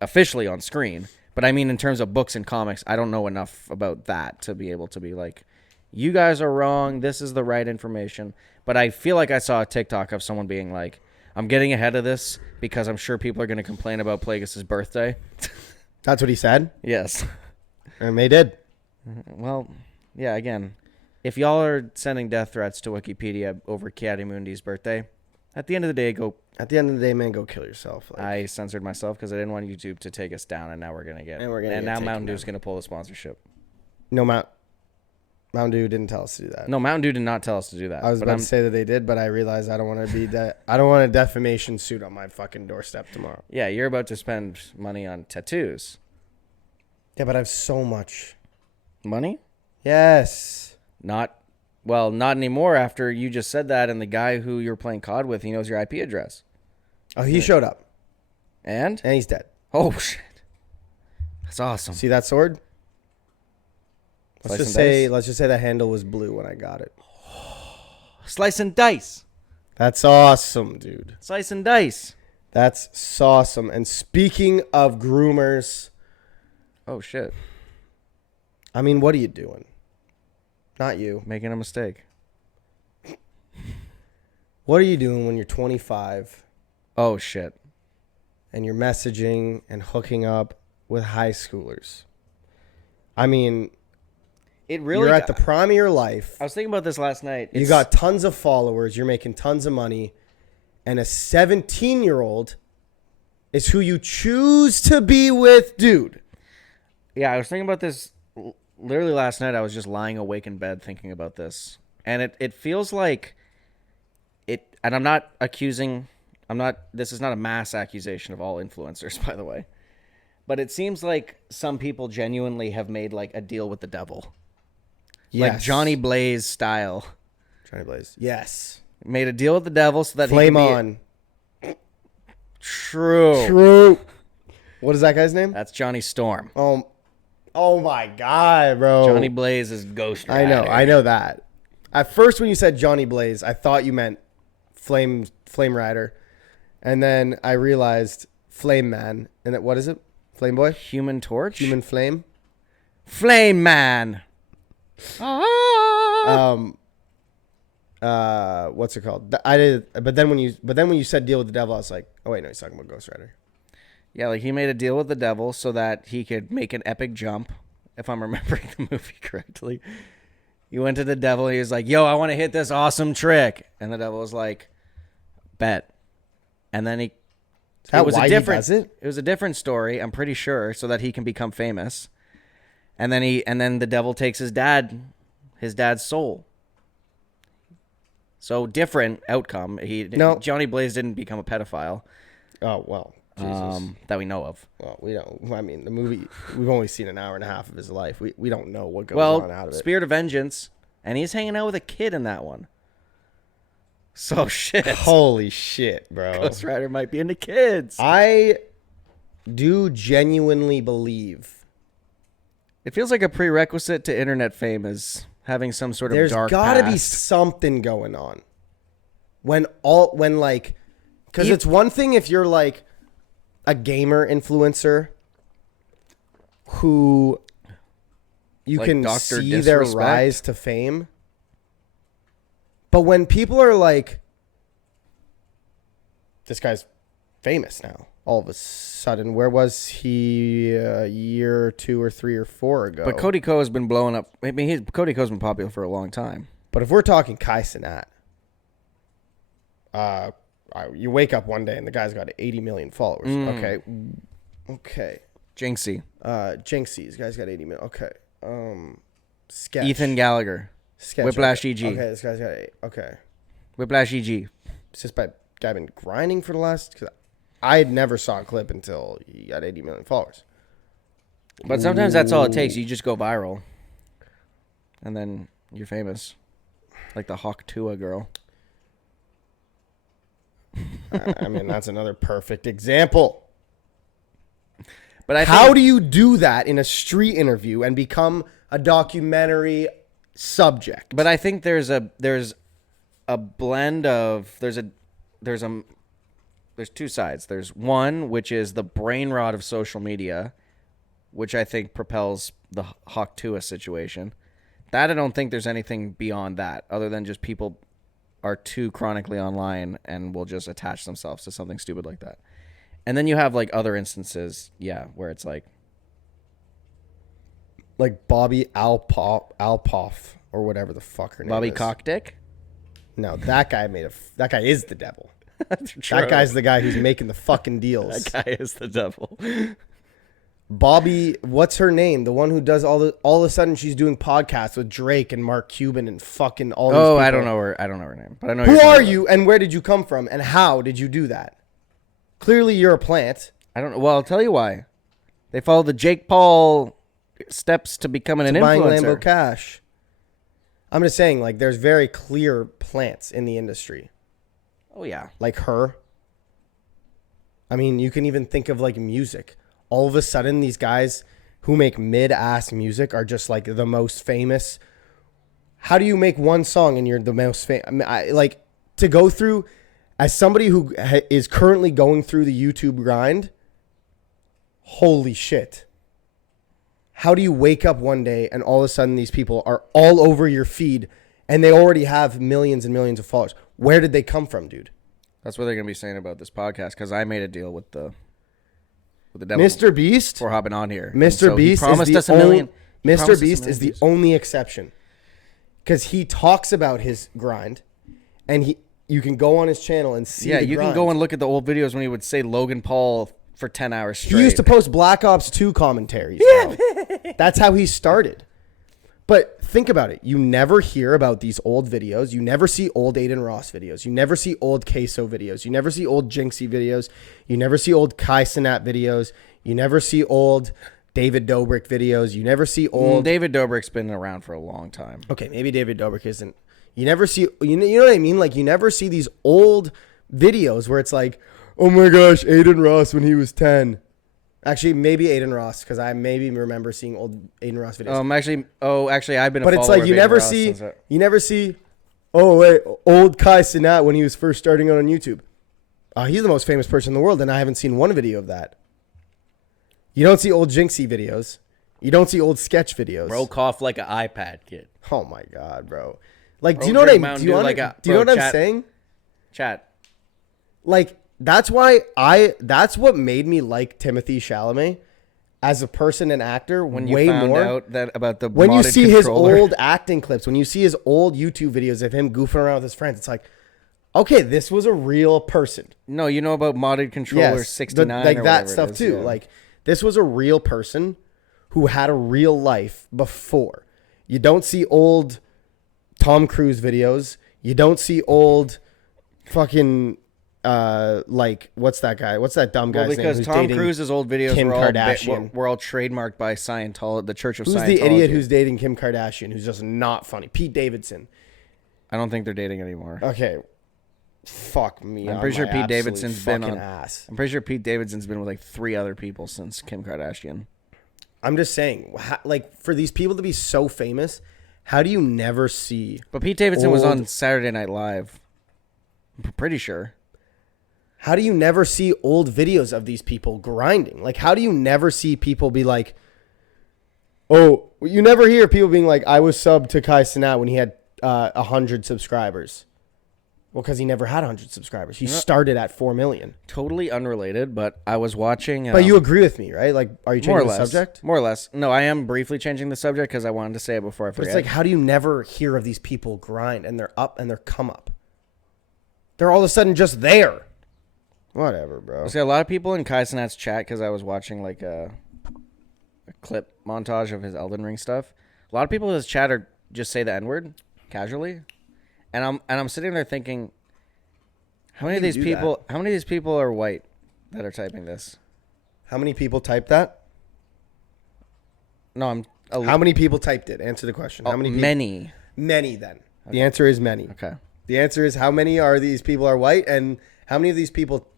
officially on screen. But I mean, in terms of books and comics, I don't know enough about that to be able to be like, you guys are wrong, this is the right information. But I feel like I saw a TikTok of someone being like, I'm getting ahead of this because I'm sure people are going to complain about Plagueis' birthday. That's what he said? Yes. And they did. Well, yeah, again, if y'all are sending death threats to Wikipedia over Kiadimundi's birthday, at the end of the day, go... At the end of the day, man, go kill yourself. Like, I censored myself because I didn't want YouTube to take us down, and now we're going to get... And now Mountain Dew's going to pull the sponsorship. No, Mountain Dew didn't tell us to do that. No, Mountain Dew did not tell us to do that. I was about to say that they did, but I realized I don't want to be I don't want a defamation suit on my fucking doorstep tomorrow. Yeah, you're about to spend money on tattoos. Yeah, but I have so much Money? Yes. Not anymore after you just said that, and the guy who you're playing COD with, he knows your IP address. Oh, he showed up. And he's dead. Oh, shit. That's awesome. See that sword? Let's just say the handle was blue when I got it. Slice and dice. That's awesome, dude. Slice and dice. That's awesome. And speaking of groomers... Oh, shit. I mean, what are you doing? Not you. Making a mistake. What are you doing when you're 25? Oh, shit. And you're messaging and hooking up with high schoolers? I mean... You're at the prime of your life. I was thinking about this last night. You got tons of followers. You're making tons of money. And a 17-year-old is who you choose to be with, dude. Yeah, I was thinking about this literally last night. I was just lying awake in bed thinking about this. And it feels like it, and I'm not accusing, this is not a mass accusation of all influencers, by the way. But it seems like some people genuinely have made like a deal with the devil. Yes. Like Johnny Blaze style. Johnny Blaze. Yes. Made a deal with the devil so that Flame he on. True. What is that guy's name? That's Johnny Storm. Oh my God, bro. Johnny Blaze is Ghost Rider. I know that. At first when you said Johnny Blaze, I thought you meant Flame Rider. And then I realized Flame Man. And what is it? Flame Boy? Human Torch? Human Flame? Flame Man. What's it called? But then when you said deal with the devil, I was like, oh wait, no, he's talking about Ghost Rider. Yeah, like he made a deal with the devil so that he could make an epic jump, if I'm remembering the movie correctly. He went to the devil, he was like, yo, I want to hit this awesome trick. And the devil was like, bet. And then it was a different story, I'm pretty sure, so that he can become famous. And then the devil takes his dad's soul. So different outcome. Johnny Blaze didn't become a pedophile. Oh well, Jesus. That we know of. Well, we don't. I mean, the movie, we've only seen an hour and a half of his life. We don't know what goes on out of it. Spirit of Vengeance, and he's hanging out with a kid in that one. So shit. Holy shit, bro. Ghost Rider might be into kids. I do genuinely believe. It feels like a prerequisite to internet fame is having some sort of dark past. There's got to be something going on. Because it's one thing if you're like a gamer influencer who you like can Dr. see Disrespect. Their rise to fame. But when people are like, this guy's famous now. All of a sudden, where was he a year or 2 or 3 or 4 ago? But Cody Ko has been blowing up. I mean, Cody Ko's been popular for a long time. But if we're talking Kai Cenat, you wake up one day and the guy's got 80 million followers. Okay. Jinxie. Jinxie. This guy's got 80 million. Okay. Sketch. Ethan Gallagher. Sketch. Whiplash EG. Okay, this guy's got 8. Okay. Whiplash EG. It's just guy been grinding for the last... Cause I never saw a clip until he got 80 million followers. But sometimes that's all it takes. You just go viral. And then you're famous. Like the Hawk Tua girl. I mean, that's another perfect example. But how do you do that in a street interview and become a documentary subject? But I think there's a blend of there's two sides. There's one which is the brain rot of social media, which I think propels the Hawk Tua situation. That I don't think there's anything beyond that other than just people are too chronically online and will just attach themselves to something stupid like that. And then you have like other instances, where it's like Bobby Alpoff or whatever the fuck her name Bobby is. Cockdick. No, that guy is the devil. That guy's the guy who's making the fucking deals. That guy is the devil. Bobby, what's her name? The one who does all of a sudden she's doing podcasts with Drake and Mark Cuban and fucking all these people. I don't know her name, but I know who are you and where did you come from and how did you do that? Clearly you're a plant. I don't know. Well, I'll tell you why. They follow the Jake Paul steps to becoming an influencer. Buying Lambo Cash. I'm just saying, like, there's very clear plants in the industry. Oh, yeah. Like her. I mean, you can even think of, like, music. All of a sudden, these guys who make mid-ass music are just, like, the most famous. How do you make one song and you're the most famous? I mean, like, to go through, as somebody who is currently going through the YouTube grind, holy shit. How do you wake up one day and all of a sudden these people are all over your feed and they already have millions and millions of followers? Where did they come from, dude? That's what they're going to be saying about this podcast because I made a deal with the devil. Mr. Beast? For hopping on here. Mr. Beast is the only exception because he talks about his grind and you can go on his channel and see the you grind. can go and look at the old videos when he would say Logan Paul for 10 hours straight. He used to post Black Ops 2 commentaries. Bro. That's how he started. But think about it. You never hear about these old videos. You never see old Aiden Ross videos. You never see old Queso videos. You never see old Jinxie videos. You never see old Kai Cenat videos. You never see old David Dobrik videos. You never see old... David Dobrik's been around for a long time. Okay, maybe David Dobrik isn't... You never see... You know what I mean? Like, you never see these old videos where it's like, oh my gosh, Aiden Ross when he was 10. Actually, maybe Aiden Ross, because I maybe remember seeing old Aiden Ross videos. Actually, I've been a follower. But it's like you never see, oh wait, old Kai Cenat when he was first starting out on YouTube. He's the most famous person in the world, and I haven't seen one video of that. You don't see old Jinxie videos. You don't see old sketch videos. Broke off like an iPad kid. Oh my god, bro! Like, do you know what I mean? Do you know what I'm saying? Chat. Like. That's what made me like Timothée Chalamet as a person and actor when you way found more. Out that about the when you see controller. his old acting clips, when you see his old YouTube videos of him goofing around with his friends, it's like, okay, this was a real person. No, you know about modded controller 69 like or that stuff too. Yeah. Like this was a real person who had a real life before. You don't see old Tom Cruise videos. You don't see old fucking like what's that guy? What's that dumb guy's name? Because Tom Cruise's old videos Kim Kardashian. were all trademarked by Scientology, the Church of Scientology. Who's the idiot who's dating Kim Kardashian? Who's just not funny? Pete Davidson. I don't think they're dating anymore. Okay, fuck me. I'm pretty sure Pete Davidson's been on. Ass. I'm pretty sure Pete Davidson's been with like 3 other people since Kim Kardashian. I'm just saying, like for these people to be so famous, how do you never see? But Pete Davidson was on Saturday Night Live. I'm pretty sure. How do you never see old videos of these people grinding? Like, how do you never see people be like, oh, you never hear people being like, I was subbed to Kai Cenat when he had 100 subscribers. Well, because he never had 100 subscribers. He started at 4 million. Totally unrelated, but I was watching. But you agree with me, right? Like, are you changing the subject? More or less. No, I am briefly changing the subject because I wanted to say it before I forget. But it's like, how do you never hear of these people grind and they're up and they're come up? They're all of a sudden just there. Whatever, bro. See, a lot of people in Kai Cenat's chat, because I was watching like a clip montage of his Elden Ring stuff. A lot of people in his chat are just say the N-word casually, and I'm sitting there thinking, how many of these people are white that are typing this? How many people typed that? No, how many people typed it? Answer the question. How many people? Many. Many. Then the answer is many. Okay. The answer is how many are these people are white, and how many of these people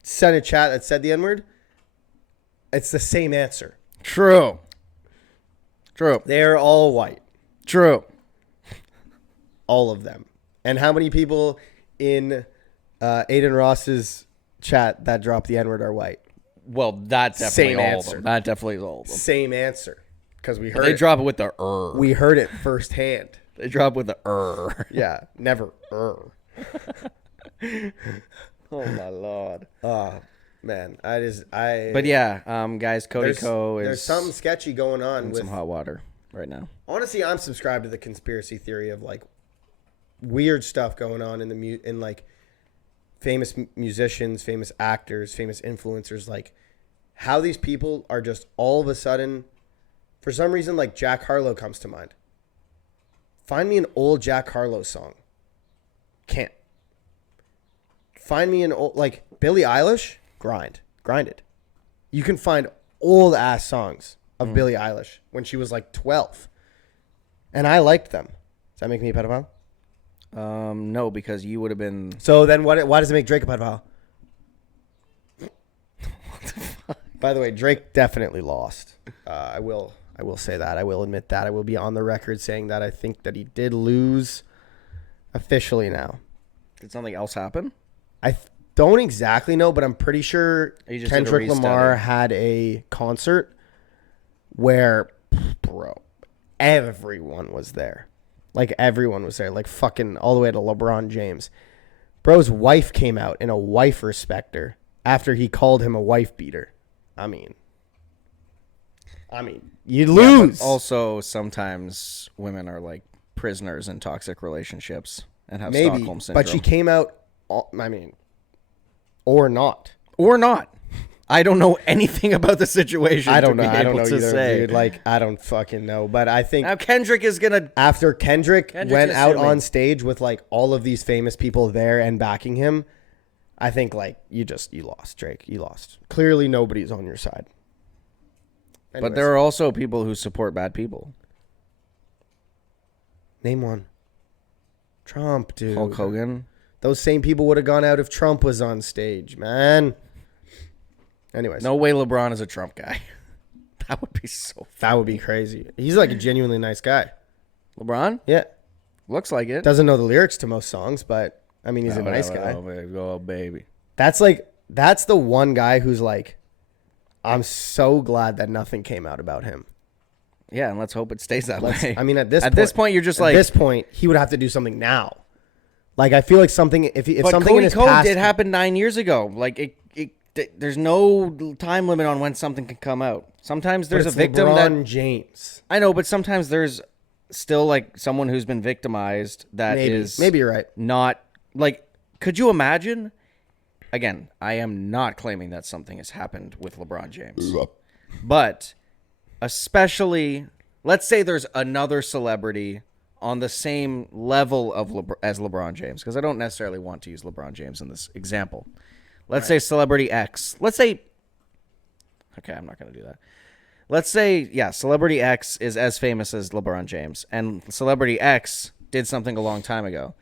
sent a chat that said the N-word? It's the same answer. True. They're all white. True. All of them. And how many people in Aiden Ross's chat that drop the N-word are white? Well, that's definitely Same all answer. of them. That definitely is all of them. Same answer. Because we heard They it. drop it with the er. We heard it firsthand. They drop with the er. Yeah, never. Oh my lord. Man, But yeah, guys, Cody Co is there's something sketchy going on in with some hot water right now. Honestly, I'm subscribed to the conspiracy theory of like weird stuff going on in in like famous musicians, famous actors, famous influencers, like how these people are just all of a sudden, for some reason, like Jack Harlow comes to mind. Find me an old Jack Harlow song. Can't. Find me an old, like Billie Eilish, grind it. You can find old ass songs of Billie Eilish when she was like 12. And I liked them. Does that make me a pedophile? No, because you would have been. So then why does it make Drake a pedophile? By the way, Drake definitely lost. I will say that. I will admit that. I will be on the record saying that I think that he did lose officially now. Did something else happen? I don't exactly know, but I'm pretty sure He just did a Kendrick Lamar restudy. had a concert where, bro, everyone was there. Like, everyone was there. Like, fucking all the way to LeBron James. Bro's wife came out in a wife respecter after he called him a wife beater. I mean, you lose. But also, sometimes women are like prisoners in toxic relationships and have Maybe, Stockholm syndrome. but she came out, or not. Or not. I don't know anything about the situation. I don't know. To be I don't able know to either, say. dude. Like, I don't fucking know. But I think Now Kendrick is gonna. after Kendrick went is out silly. on stage with like all of these famous people there and backing him, I think like you lost, Drake. You lost. Clearly nobody's on your side. But there are also people who support bad people. Name one. Trump, dude. Hulk Hogan. Those same people would have gone out if Trump was on stage, man. Anyways. No way LeBron is a Trump guy. That would be so. That would be crazy. He's like a genuinely nice guy. LeBron? Yeah. Looks like it. Doesn't know the lyrics to most songs, but I mean, he's a nice guy. Oh, baby. That's the one guy who's like, I'm so glad that nothing came out about him. Yeah, and let's hope it stays that way. I mean, at this point, you're just at like. this point, he would have to do something now. Like, I feel like something, if But something in Cody his Code past, did happen 9 years ago. Like there's no time limit on when something can come out. Sometimes there's a victim LeBron James. I know, but sometimes there's still like someone who's been victimized that Maybe you're right. not like. Could you imagine? Again, I am not claiming that something has happened with LeBron James, but especially, let's say there's another celebrity on the same level of as LeBron James, because I don't necessarily want to use LeBron James in this example. Let's say celebrity X. Okay, I'm not going to do that. Let's say, celebrity X is as famous as LeBron James, and celebrity X did something a long time ago.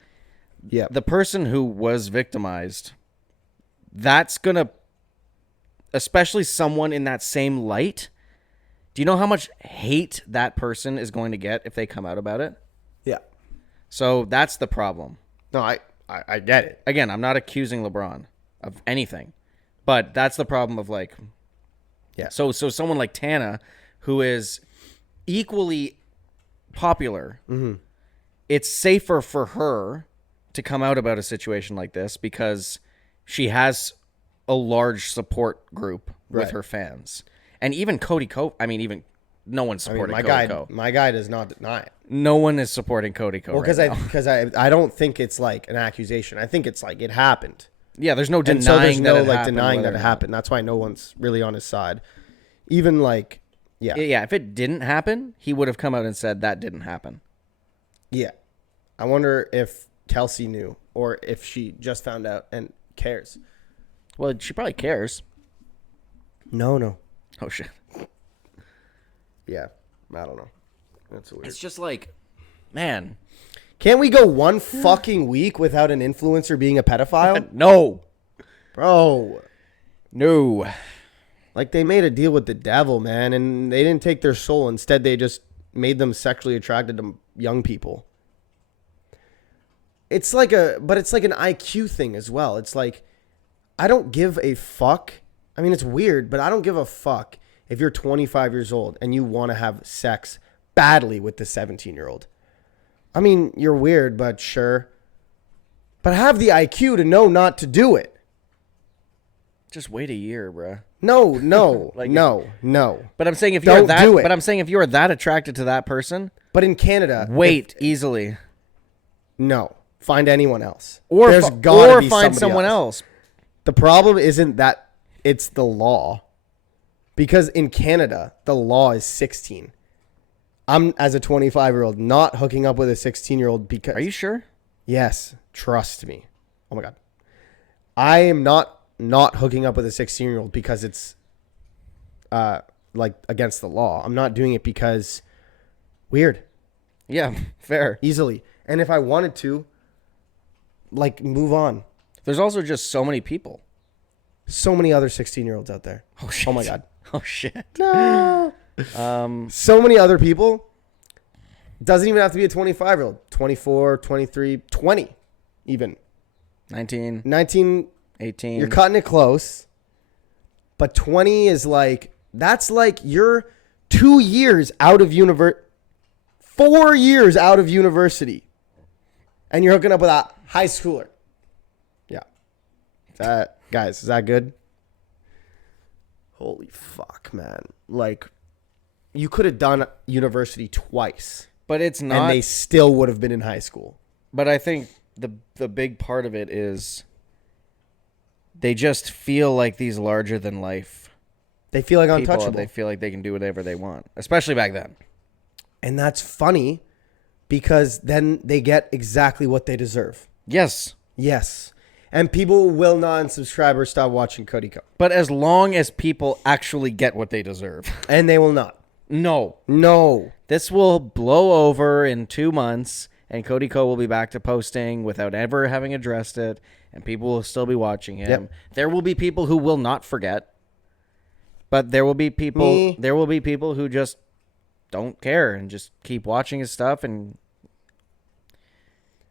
Yeah. The person who was victimized, that's going to, especially someone in that same light, do you know how much hate that person is going to get if they come out about it? Yeah. So that's the problem. No, I get it. Again, I'm not accusing LeBron of anything, but that's the problem of like, Yeah. So someone like Tana, who is equally popular, it's safer for her to come out about a situation like this because she has a large support group with Right. her fans. And even Cody Ko, even no one's supporting my Cody Ko. guy does not deny it. No one is supporting Cody Ko. Well, right because now. I don't think it's like an accusation. I think it's like it happened. Yeah, there's no And denying so there's no that it like happened, denying whether that or it not. happened. That's why no one's really on his side. Even like, yeah. Yeah, if it didn't happen, he would have come out and said that didn't happen. Yeah. I wonder if Kelsey knew or if she just found out and cares. Well, she probably cares. No. Oh, shit. Yeah. I don't know. That's weird. It's just like, man. Can't we go one fucking week without an influencer being a pedophile? No. Bro. No. Like, they made a deal with the devil, man, and they didn't take their soul. Instead, they just made them sexually attracted to young people. It's like an IQ thing as well. It's like, I don't give a fuck. I mean, it's weird, but I don't give a fuck if you're 25 years old and you want to have sex badly with the 17-year-old. I mean, you're weird, but sure. But have the IQ to know not to do it. Just wait a year, bruh. No. Like, no. But I'm saying if Don't you're that, do it. but I'm saying if you are that attracted to that person, But in Canada, wait easily, no. Find anyone else. or There's fi- gotta or be find somebody someone else. The problem isn't that it's the law. Because in Canada, the law is 16. I'm, as a 25-year-old, not hooking up with a 16-year-old because... Are you sure? Yes. Trust me. Oh, my God. I am not hooking up with a 16-year-old because it's, like, against the law. I'm not doing it because... Weird. Yeah, fair. Easily. And if I wanted to, like, move on. There's also just so many people. So many other 16-year-olds out there. Oh shit. Oh, my God. Oh shit. No. So many other people. Doesn't even have to be a 25-year-old. 24, 23, 20 even. 19, 19. 18. You're cutting it close. But 20 is like, that's like you're 2 years out of 4 years out of university. And you're hooking up with a high schooler. Yeah. Guys, is that good? Holy fuck, man. Like, you could have done university twice. But it's not. And they still would have been in high school. But I think the big part of it is they just feel like these larger than life. They feel like people. untouchable. They feel like they can do whatever they want, especially back then. And that's funny because then they get exactly what they deserve. Yes. Yes. And people will not unsubscribe or stop watching Cody Co. But as long as people actually get what they deserve. And they will not. No. This will blow over in 2 months, and Cody Co will be back to posting without ever having addressed it, and people will still be watching him. Yep. There will be people who will not forget, but there will be people. There will be people who just don't care and just keep watching his stuff, and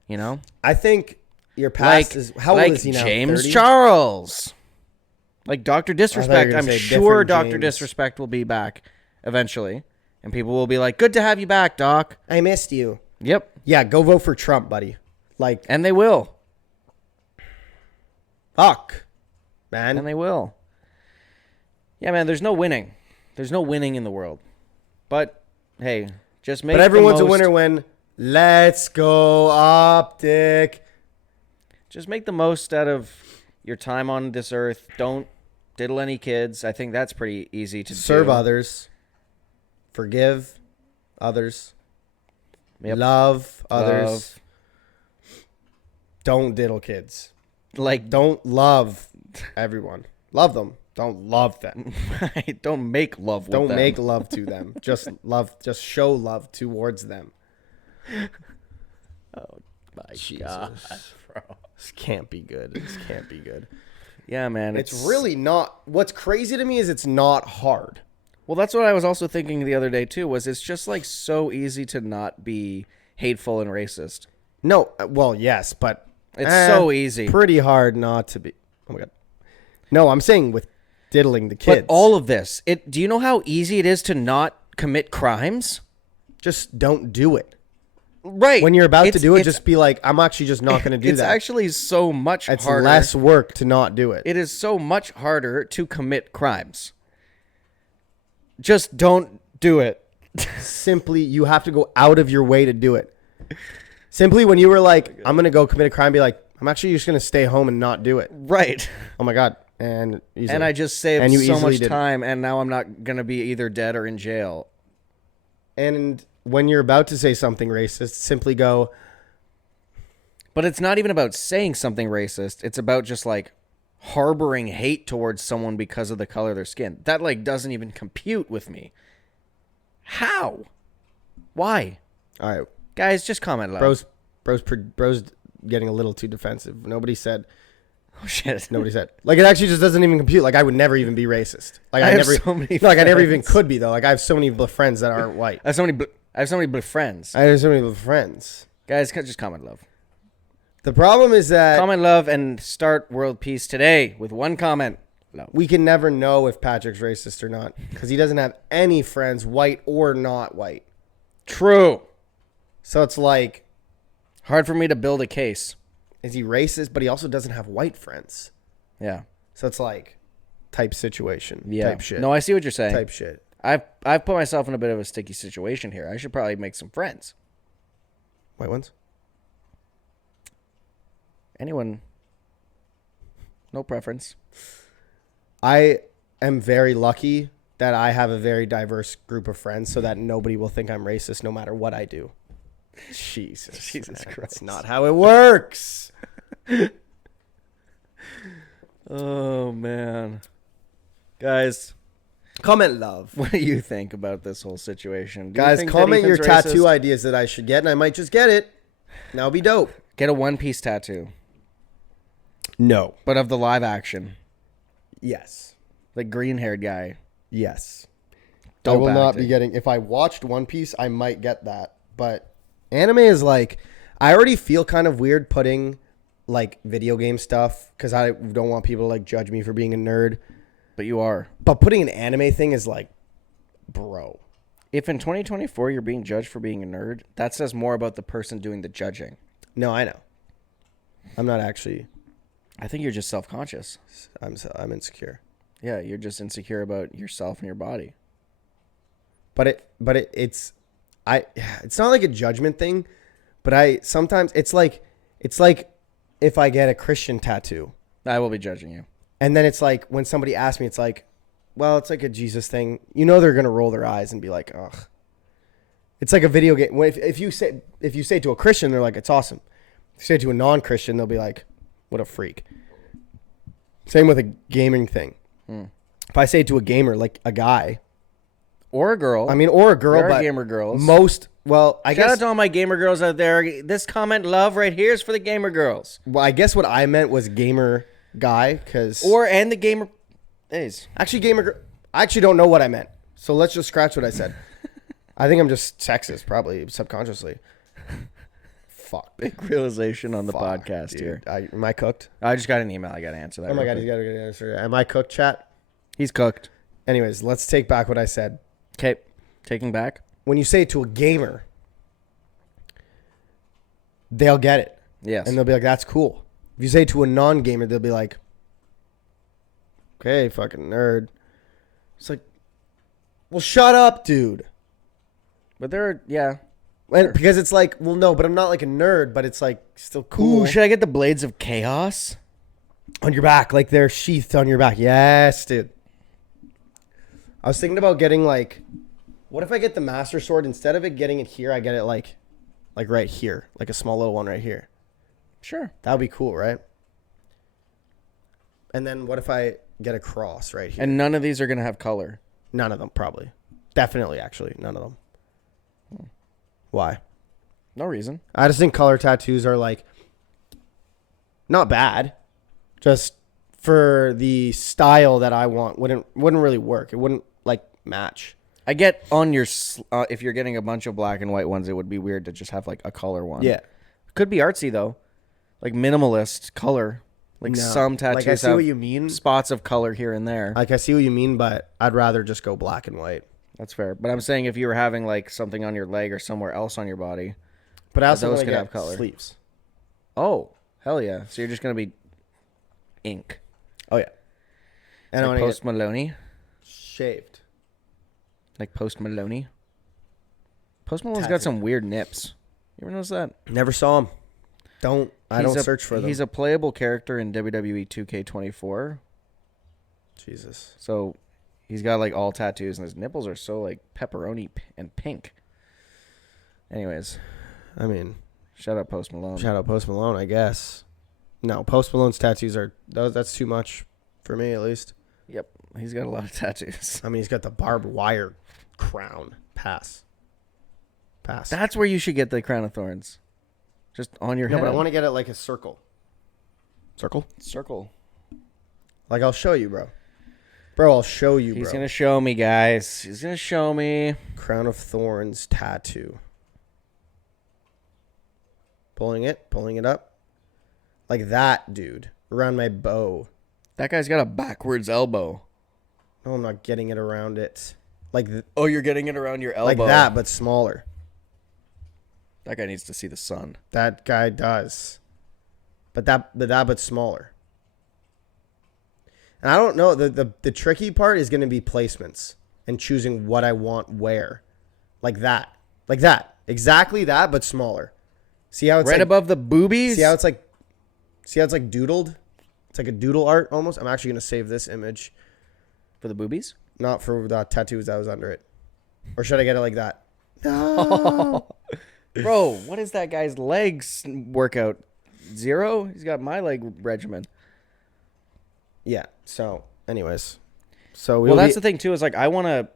you know. I think your past is how old is he now? James 30? Charles, like Dr. Disrespect. gonna I'm say sure different Dr. James. Disrespect will be back eventually, and people will be like, "Good to have you back, Doc." I missed you. Yep. Yeah, go vote for Trump, buddy. Like, And they will. fuck, man. And they will. Yeah, man, there's no winning. There's no winning in the world. But, hey, just make But everyone's the a most, winner when let's go optic. Just make the most out of your time on this earth. Don't diddle any kids. I think that's pretty easy to Serve do. others. Forgive others. Yep. Love others. Love. Don't diddle kids. Like, Don't love everyone. Love them. Don't love them. don't make love with Don't them. make love to them. Just love. Just show love towards them. Oh, my Jesus. God, bro. This can't be good. This can't be good. Yeah, man. It's really not. What's crazy to me is it's not hard. Well, that's what I was also thinking the other day, too, was it's just, like, so easy to not be hateful and racist. No. Well, yes, but It's so easy. Pretty hard not to be. Oh my God. No, I'm saying with diddling the kids. But all of this, do you know how easy it is to not commit crimes? Just don't do it. Right. When you're about to do it, just be like, I'm actually just not going to do It's that. actually so much It's harder. less work to not do it. It is so much harder to commit crimes. Just don't do it. Simply, you have to go out of your way to do it. Simply, when you were like, I'm going to go commit a crime, be like, I'm actually just going to stay home and not do it. Right. Oh my God. And easily. And I just saved And you so easily much did it. time, and now I'm not going to be either dead or in jail. And when you're about to say something racist, simply go, But it's not even about saying something racist. It's about just, like, harboring hate towards someone because of the color of their skin. That, like, doesn't even compute with me. How? Why? all right, Guys, just comment loud. bro's getting a little too defensive. Nobody said Oh shit. Nobody said. Like, it actually just doesn't even compute. Like, I would never even be racist. Like, I have never. so many No, like, I never even friends. could be though. Like, I have so many friends that aren't white. I have so many friends. I have so many friends. Guys, just comment love. The problem is that Comment love and start world peace today with one comment. Love. we can never know if Patrick's racist or not because he doesn't have any friends, white or not white. True. So it's like, Hard for me to build a case. is he racist? But he also doesn't have white friends. Yeah. So it's like type situation. Yeah. Type shit. No, I see what you're saying. Type shit. I've put myself in a bit of a sticky situation here. I should probably make some friends. White ones? Anyone? No preference. I am very lucky that I have a very diverse group of friends so that nobody will think I'm racist no matter what I do. Jesus Jesus man, Christ. That's not how it works. Oh, man. Guys, Comment love. what do you think about this whole situation? Do you Guys, think that comment your Ethan's tattoo racist? ideas that I should get, and I might just get it. That'll be dope. Get a one-piece tattoo, No. but of the live action. Yes. The green-haired guy. Yes. I Dope will not acting. be getting... If I watched One Piece, I might get that. But anime is like... I already feel kind of weird putting like video game stuff because I don't want people to like judge me for being a nerd. But you are. But putting an anime thing is like, bro. If in 2024 you're being judged for being a nerd, that says more about the person doing the judging. No, I know. I'm not actually... I think you're just self-conscious. I'm insecure. Yeah, you're just insecure about yourself and your body. But it's not like a judgment thing, but I sometimes it's like if I get a Christian tattoo I will be judging you. and then it's like when somebody asks me, it's like, well, it's like a Jesus thing. You know they're gonna roll their eyes and be like, ugh. It's like a video game. If you say to a Christian, they're like, it's awesome. If you say to a non-Christian, they'll be like, what a freak. Same with a gaming thing. If I say to a gamer, like a guy, Or a girl. I mean, or a girl, There are but gamer girls. I Shout guess out to all my gamer girls out there. This comment love right here is for the gamer girls. Well, I guess what I meant was gamer guy, because And the gamer days. actually I actually don't know what I meant. So let's just scratch what I said. I think I'm just sexist, probably subconsciously. Fuck. Big realization on the Fuck, podcast dude. here. Am I cooked? I just got an email. I got to answer that. Oh my real god, quick. he's got to get an answer. Am I cooked, chat? He's cooked. Anyways, let's take back what I said. Okay, taking back. When you say it to a gamer, they'll get it. Yes. And they'll be like, that's cool. If you say it to a non-gamer, they'll be like, okay, fucking nerd. It's like, well, shut up, dude. But yeah. And because it's like, well, no, but I'm not like a nerd, but it's like still cool. Ooh, should I get the Blades of Chaos? On your back, like they're sheathed on your back. Yes, dude. I was thinking about getting like, what if I get the Master Sword, instead of it getting it here, I get it like right here, like a small little one right here. Sure. That would be cool, right? And then what if I get a cross right here? And none of these are going to have color. None of them, probably. Definitely, actually, none of them. Why? No reason. I just think color tattoos are like not bad. Just for the style that I want wouldn't really work. It wouldn't like match. I get on your if you're getting a bunch of black and white ones, it would be weird to just have like a color one. Yeah. Could be artsy though. Like minimalist color. Like No. some tattoos Like, I see have what you mean. spots of color here and there. Like I see what you mean, but I'd rather just go black and white. That's fair. But I'm saying if you were having like something on your leg or somewhere else on your body. But I also those want to could get have color. sleeves. Oh, hell yeah. So you're just going to be ink. Oh yeah. And I Like want to Post get Maloney. shaved. Like Post Maloney. Post Malone's got Tattoo. some weird nips. You ever notice that? Never saw him. I don't search for them. He's a playable character in WWE 2K24. Jesus. So he's got like all tattoos and his nipples are so like pepperoni and pink. Anyways, I mean, shout out Post Malone. shout out Post Malone, I guess. No, Post Malone's tattoos are that's too much for me, at least. Yep. He's got a lot of tattoos. I mean, he's got the barbed wire crown. Pass. That's where you should get the crown of thorns. Just on your No, head. but I want to get it like a circle. Circle. Circle. Like, I'll show you, bro. Bro, I'll show you, bro. He's gonna show me, guys. He's gonna show me. Crown of Thorns tattoo. Pulling it up. Like that, dude. Around my bow. That guy's got a backwards elbow. No, I'm not getting it around it. Like, Oh, you're getting it around your elbow. like that, but smaller. That guy needs to see the sun. That guy does. But smaller. And I don't know. The tricky part is going to be placements and choosing what I want where. Like that. Like that. Exactly that, but smaller. See how it's right like, above the boobies? See how it's like doodled? It's like a doodle art almost. I'm actually going to save this image. For the boobies? Not for the tattoos that was under it. Or should I get it like that? No. Bro, what is that guy's legs workout? 0? He's got my leg regimen. Yeah. So, anyways. So Well, that's the thing too, is like I wanna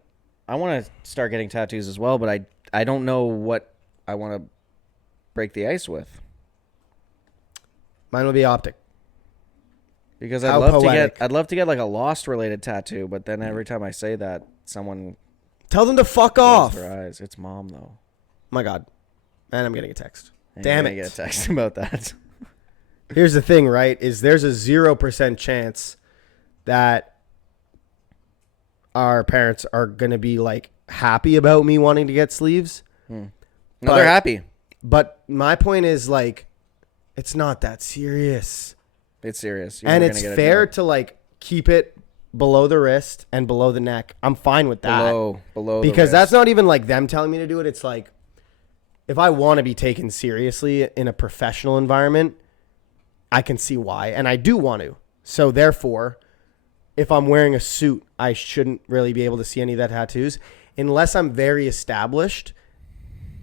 start getting tattoos as well, but I don't know what I wanna break the ice with. Mine will be optic. Because How I'd love to get like a Lost related tattoo, but then every time I say that, someone Tell them to fuck closes off. their eyes. It's mom though. My God. And I'm getting a text. And Damn you're it. gonna get a text about that. Here's the thing, right? Is there's a 0% chance that our parents are going to be like happy about me wanting to get sleeves. No, But- they're happy. But my point is like, it's not that serious. It's serious. And We're it's gonna get it fair done. to like keep it below the wrist and below the neck. I'm fine with that. below Because the that's wrist. not even like them telling me to do it. It's like, if I want to be taken seriously in a professional environment, I can see why. And I do want to. So therefore, if I'm wearing a suit, I shouldn't really be able to see any of that tattoos. Unless I'm very established,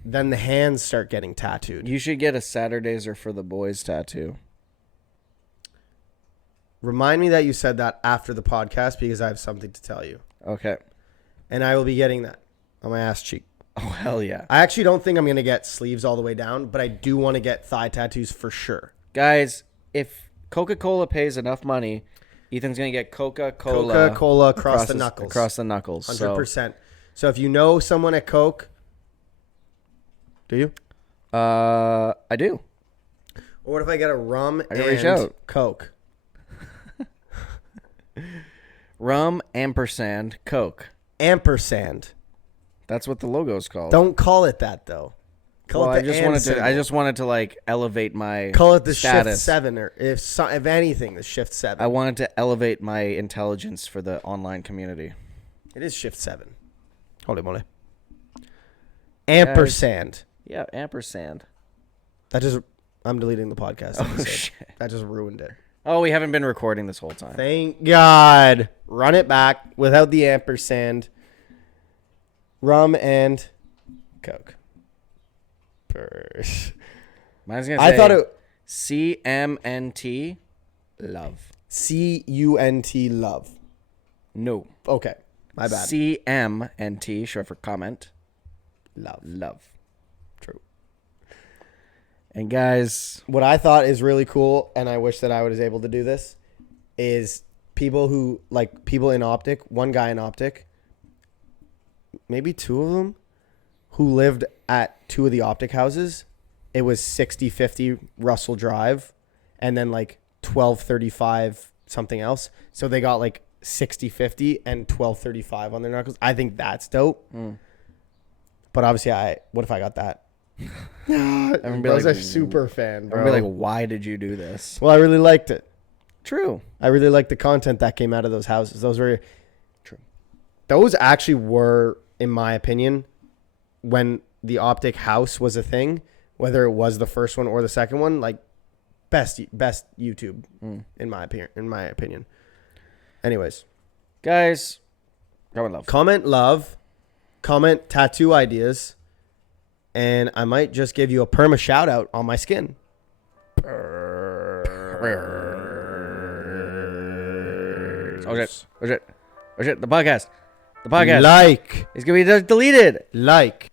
then the hands start getting tattooed. You should get a Saturdays are for the boys tattoo. Remind me that you said that after the podcast because I have something to tell you. Okay. And I will be getting that on my ass cheek. Oh, hell yeah. I actually don't think I'm going to get sleeves all the way down, but I do want to get thigh tattoos for sure. Guys, if Coca-Cola pays enough money, Ethan's going to get Coca-Cola. Coca-Cola across the knuckles. Across the knuckles. 100%. So if you know someone at Coke, do you? I do. Or what if I get a rum can and reach out. Coke? Rum, ampersand, Coke. Ampersand. That's what the logo's called. Don't call it that though. Call Well, it I the just wanted to like elevate my call it the status. Shift 7 or if anything, the Shift 7. I wanted to elevate my intelligence for the online community. It is Shift 7. Holy moly. Ampersand. Yeah, ampersand. I'm deleting the podcast. Oh, episode. shit. That just ruined it. Oh, we haven't been recording this whole time. Thank God. Run it back without the ampersand. Rum and Coke. Mine's gonna say I thought it CMNT love. CUNT love. No. Okay. My bad. CMNT, short for comment. Love. Love. True. And guys, What I thought is really cool, and I wish that I was able to do this, is people in optic, one guy in optic, maybe two of them, who lived at two of the optic houses. It was 6050 Russell Drive and then like 1235 something else. So they got like 6050 and 1235 on their knuckles. I think that's dope. But obviously, what if I got that? I was a super fan, bro. I'd be like, why did you do this? Well, I really liked it. True. I really liked the content that came out of those houses. Those were true. Those actually were, in my opinion, when the optic house was a thing, whether it was the first one or the second one, like best YouTube in my opinion. Anyways, Guys, comment love. comment tattoo ideas, and I might just give you a perma shout out on my skin. Oh shit. The podcast. The podcast. Like. It's going to be deleted. Like.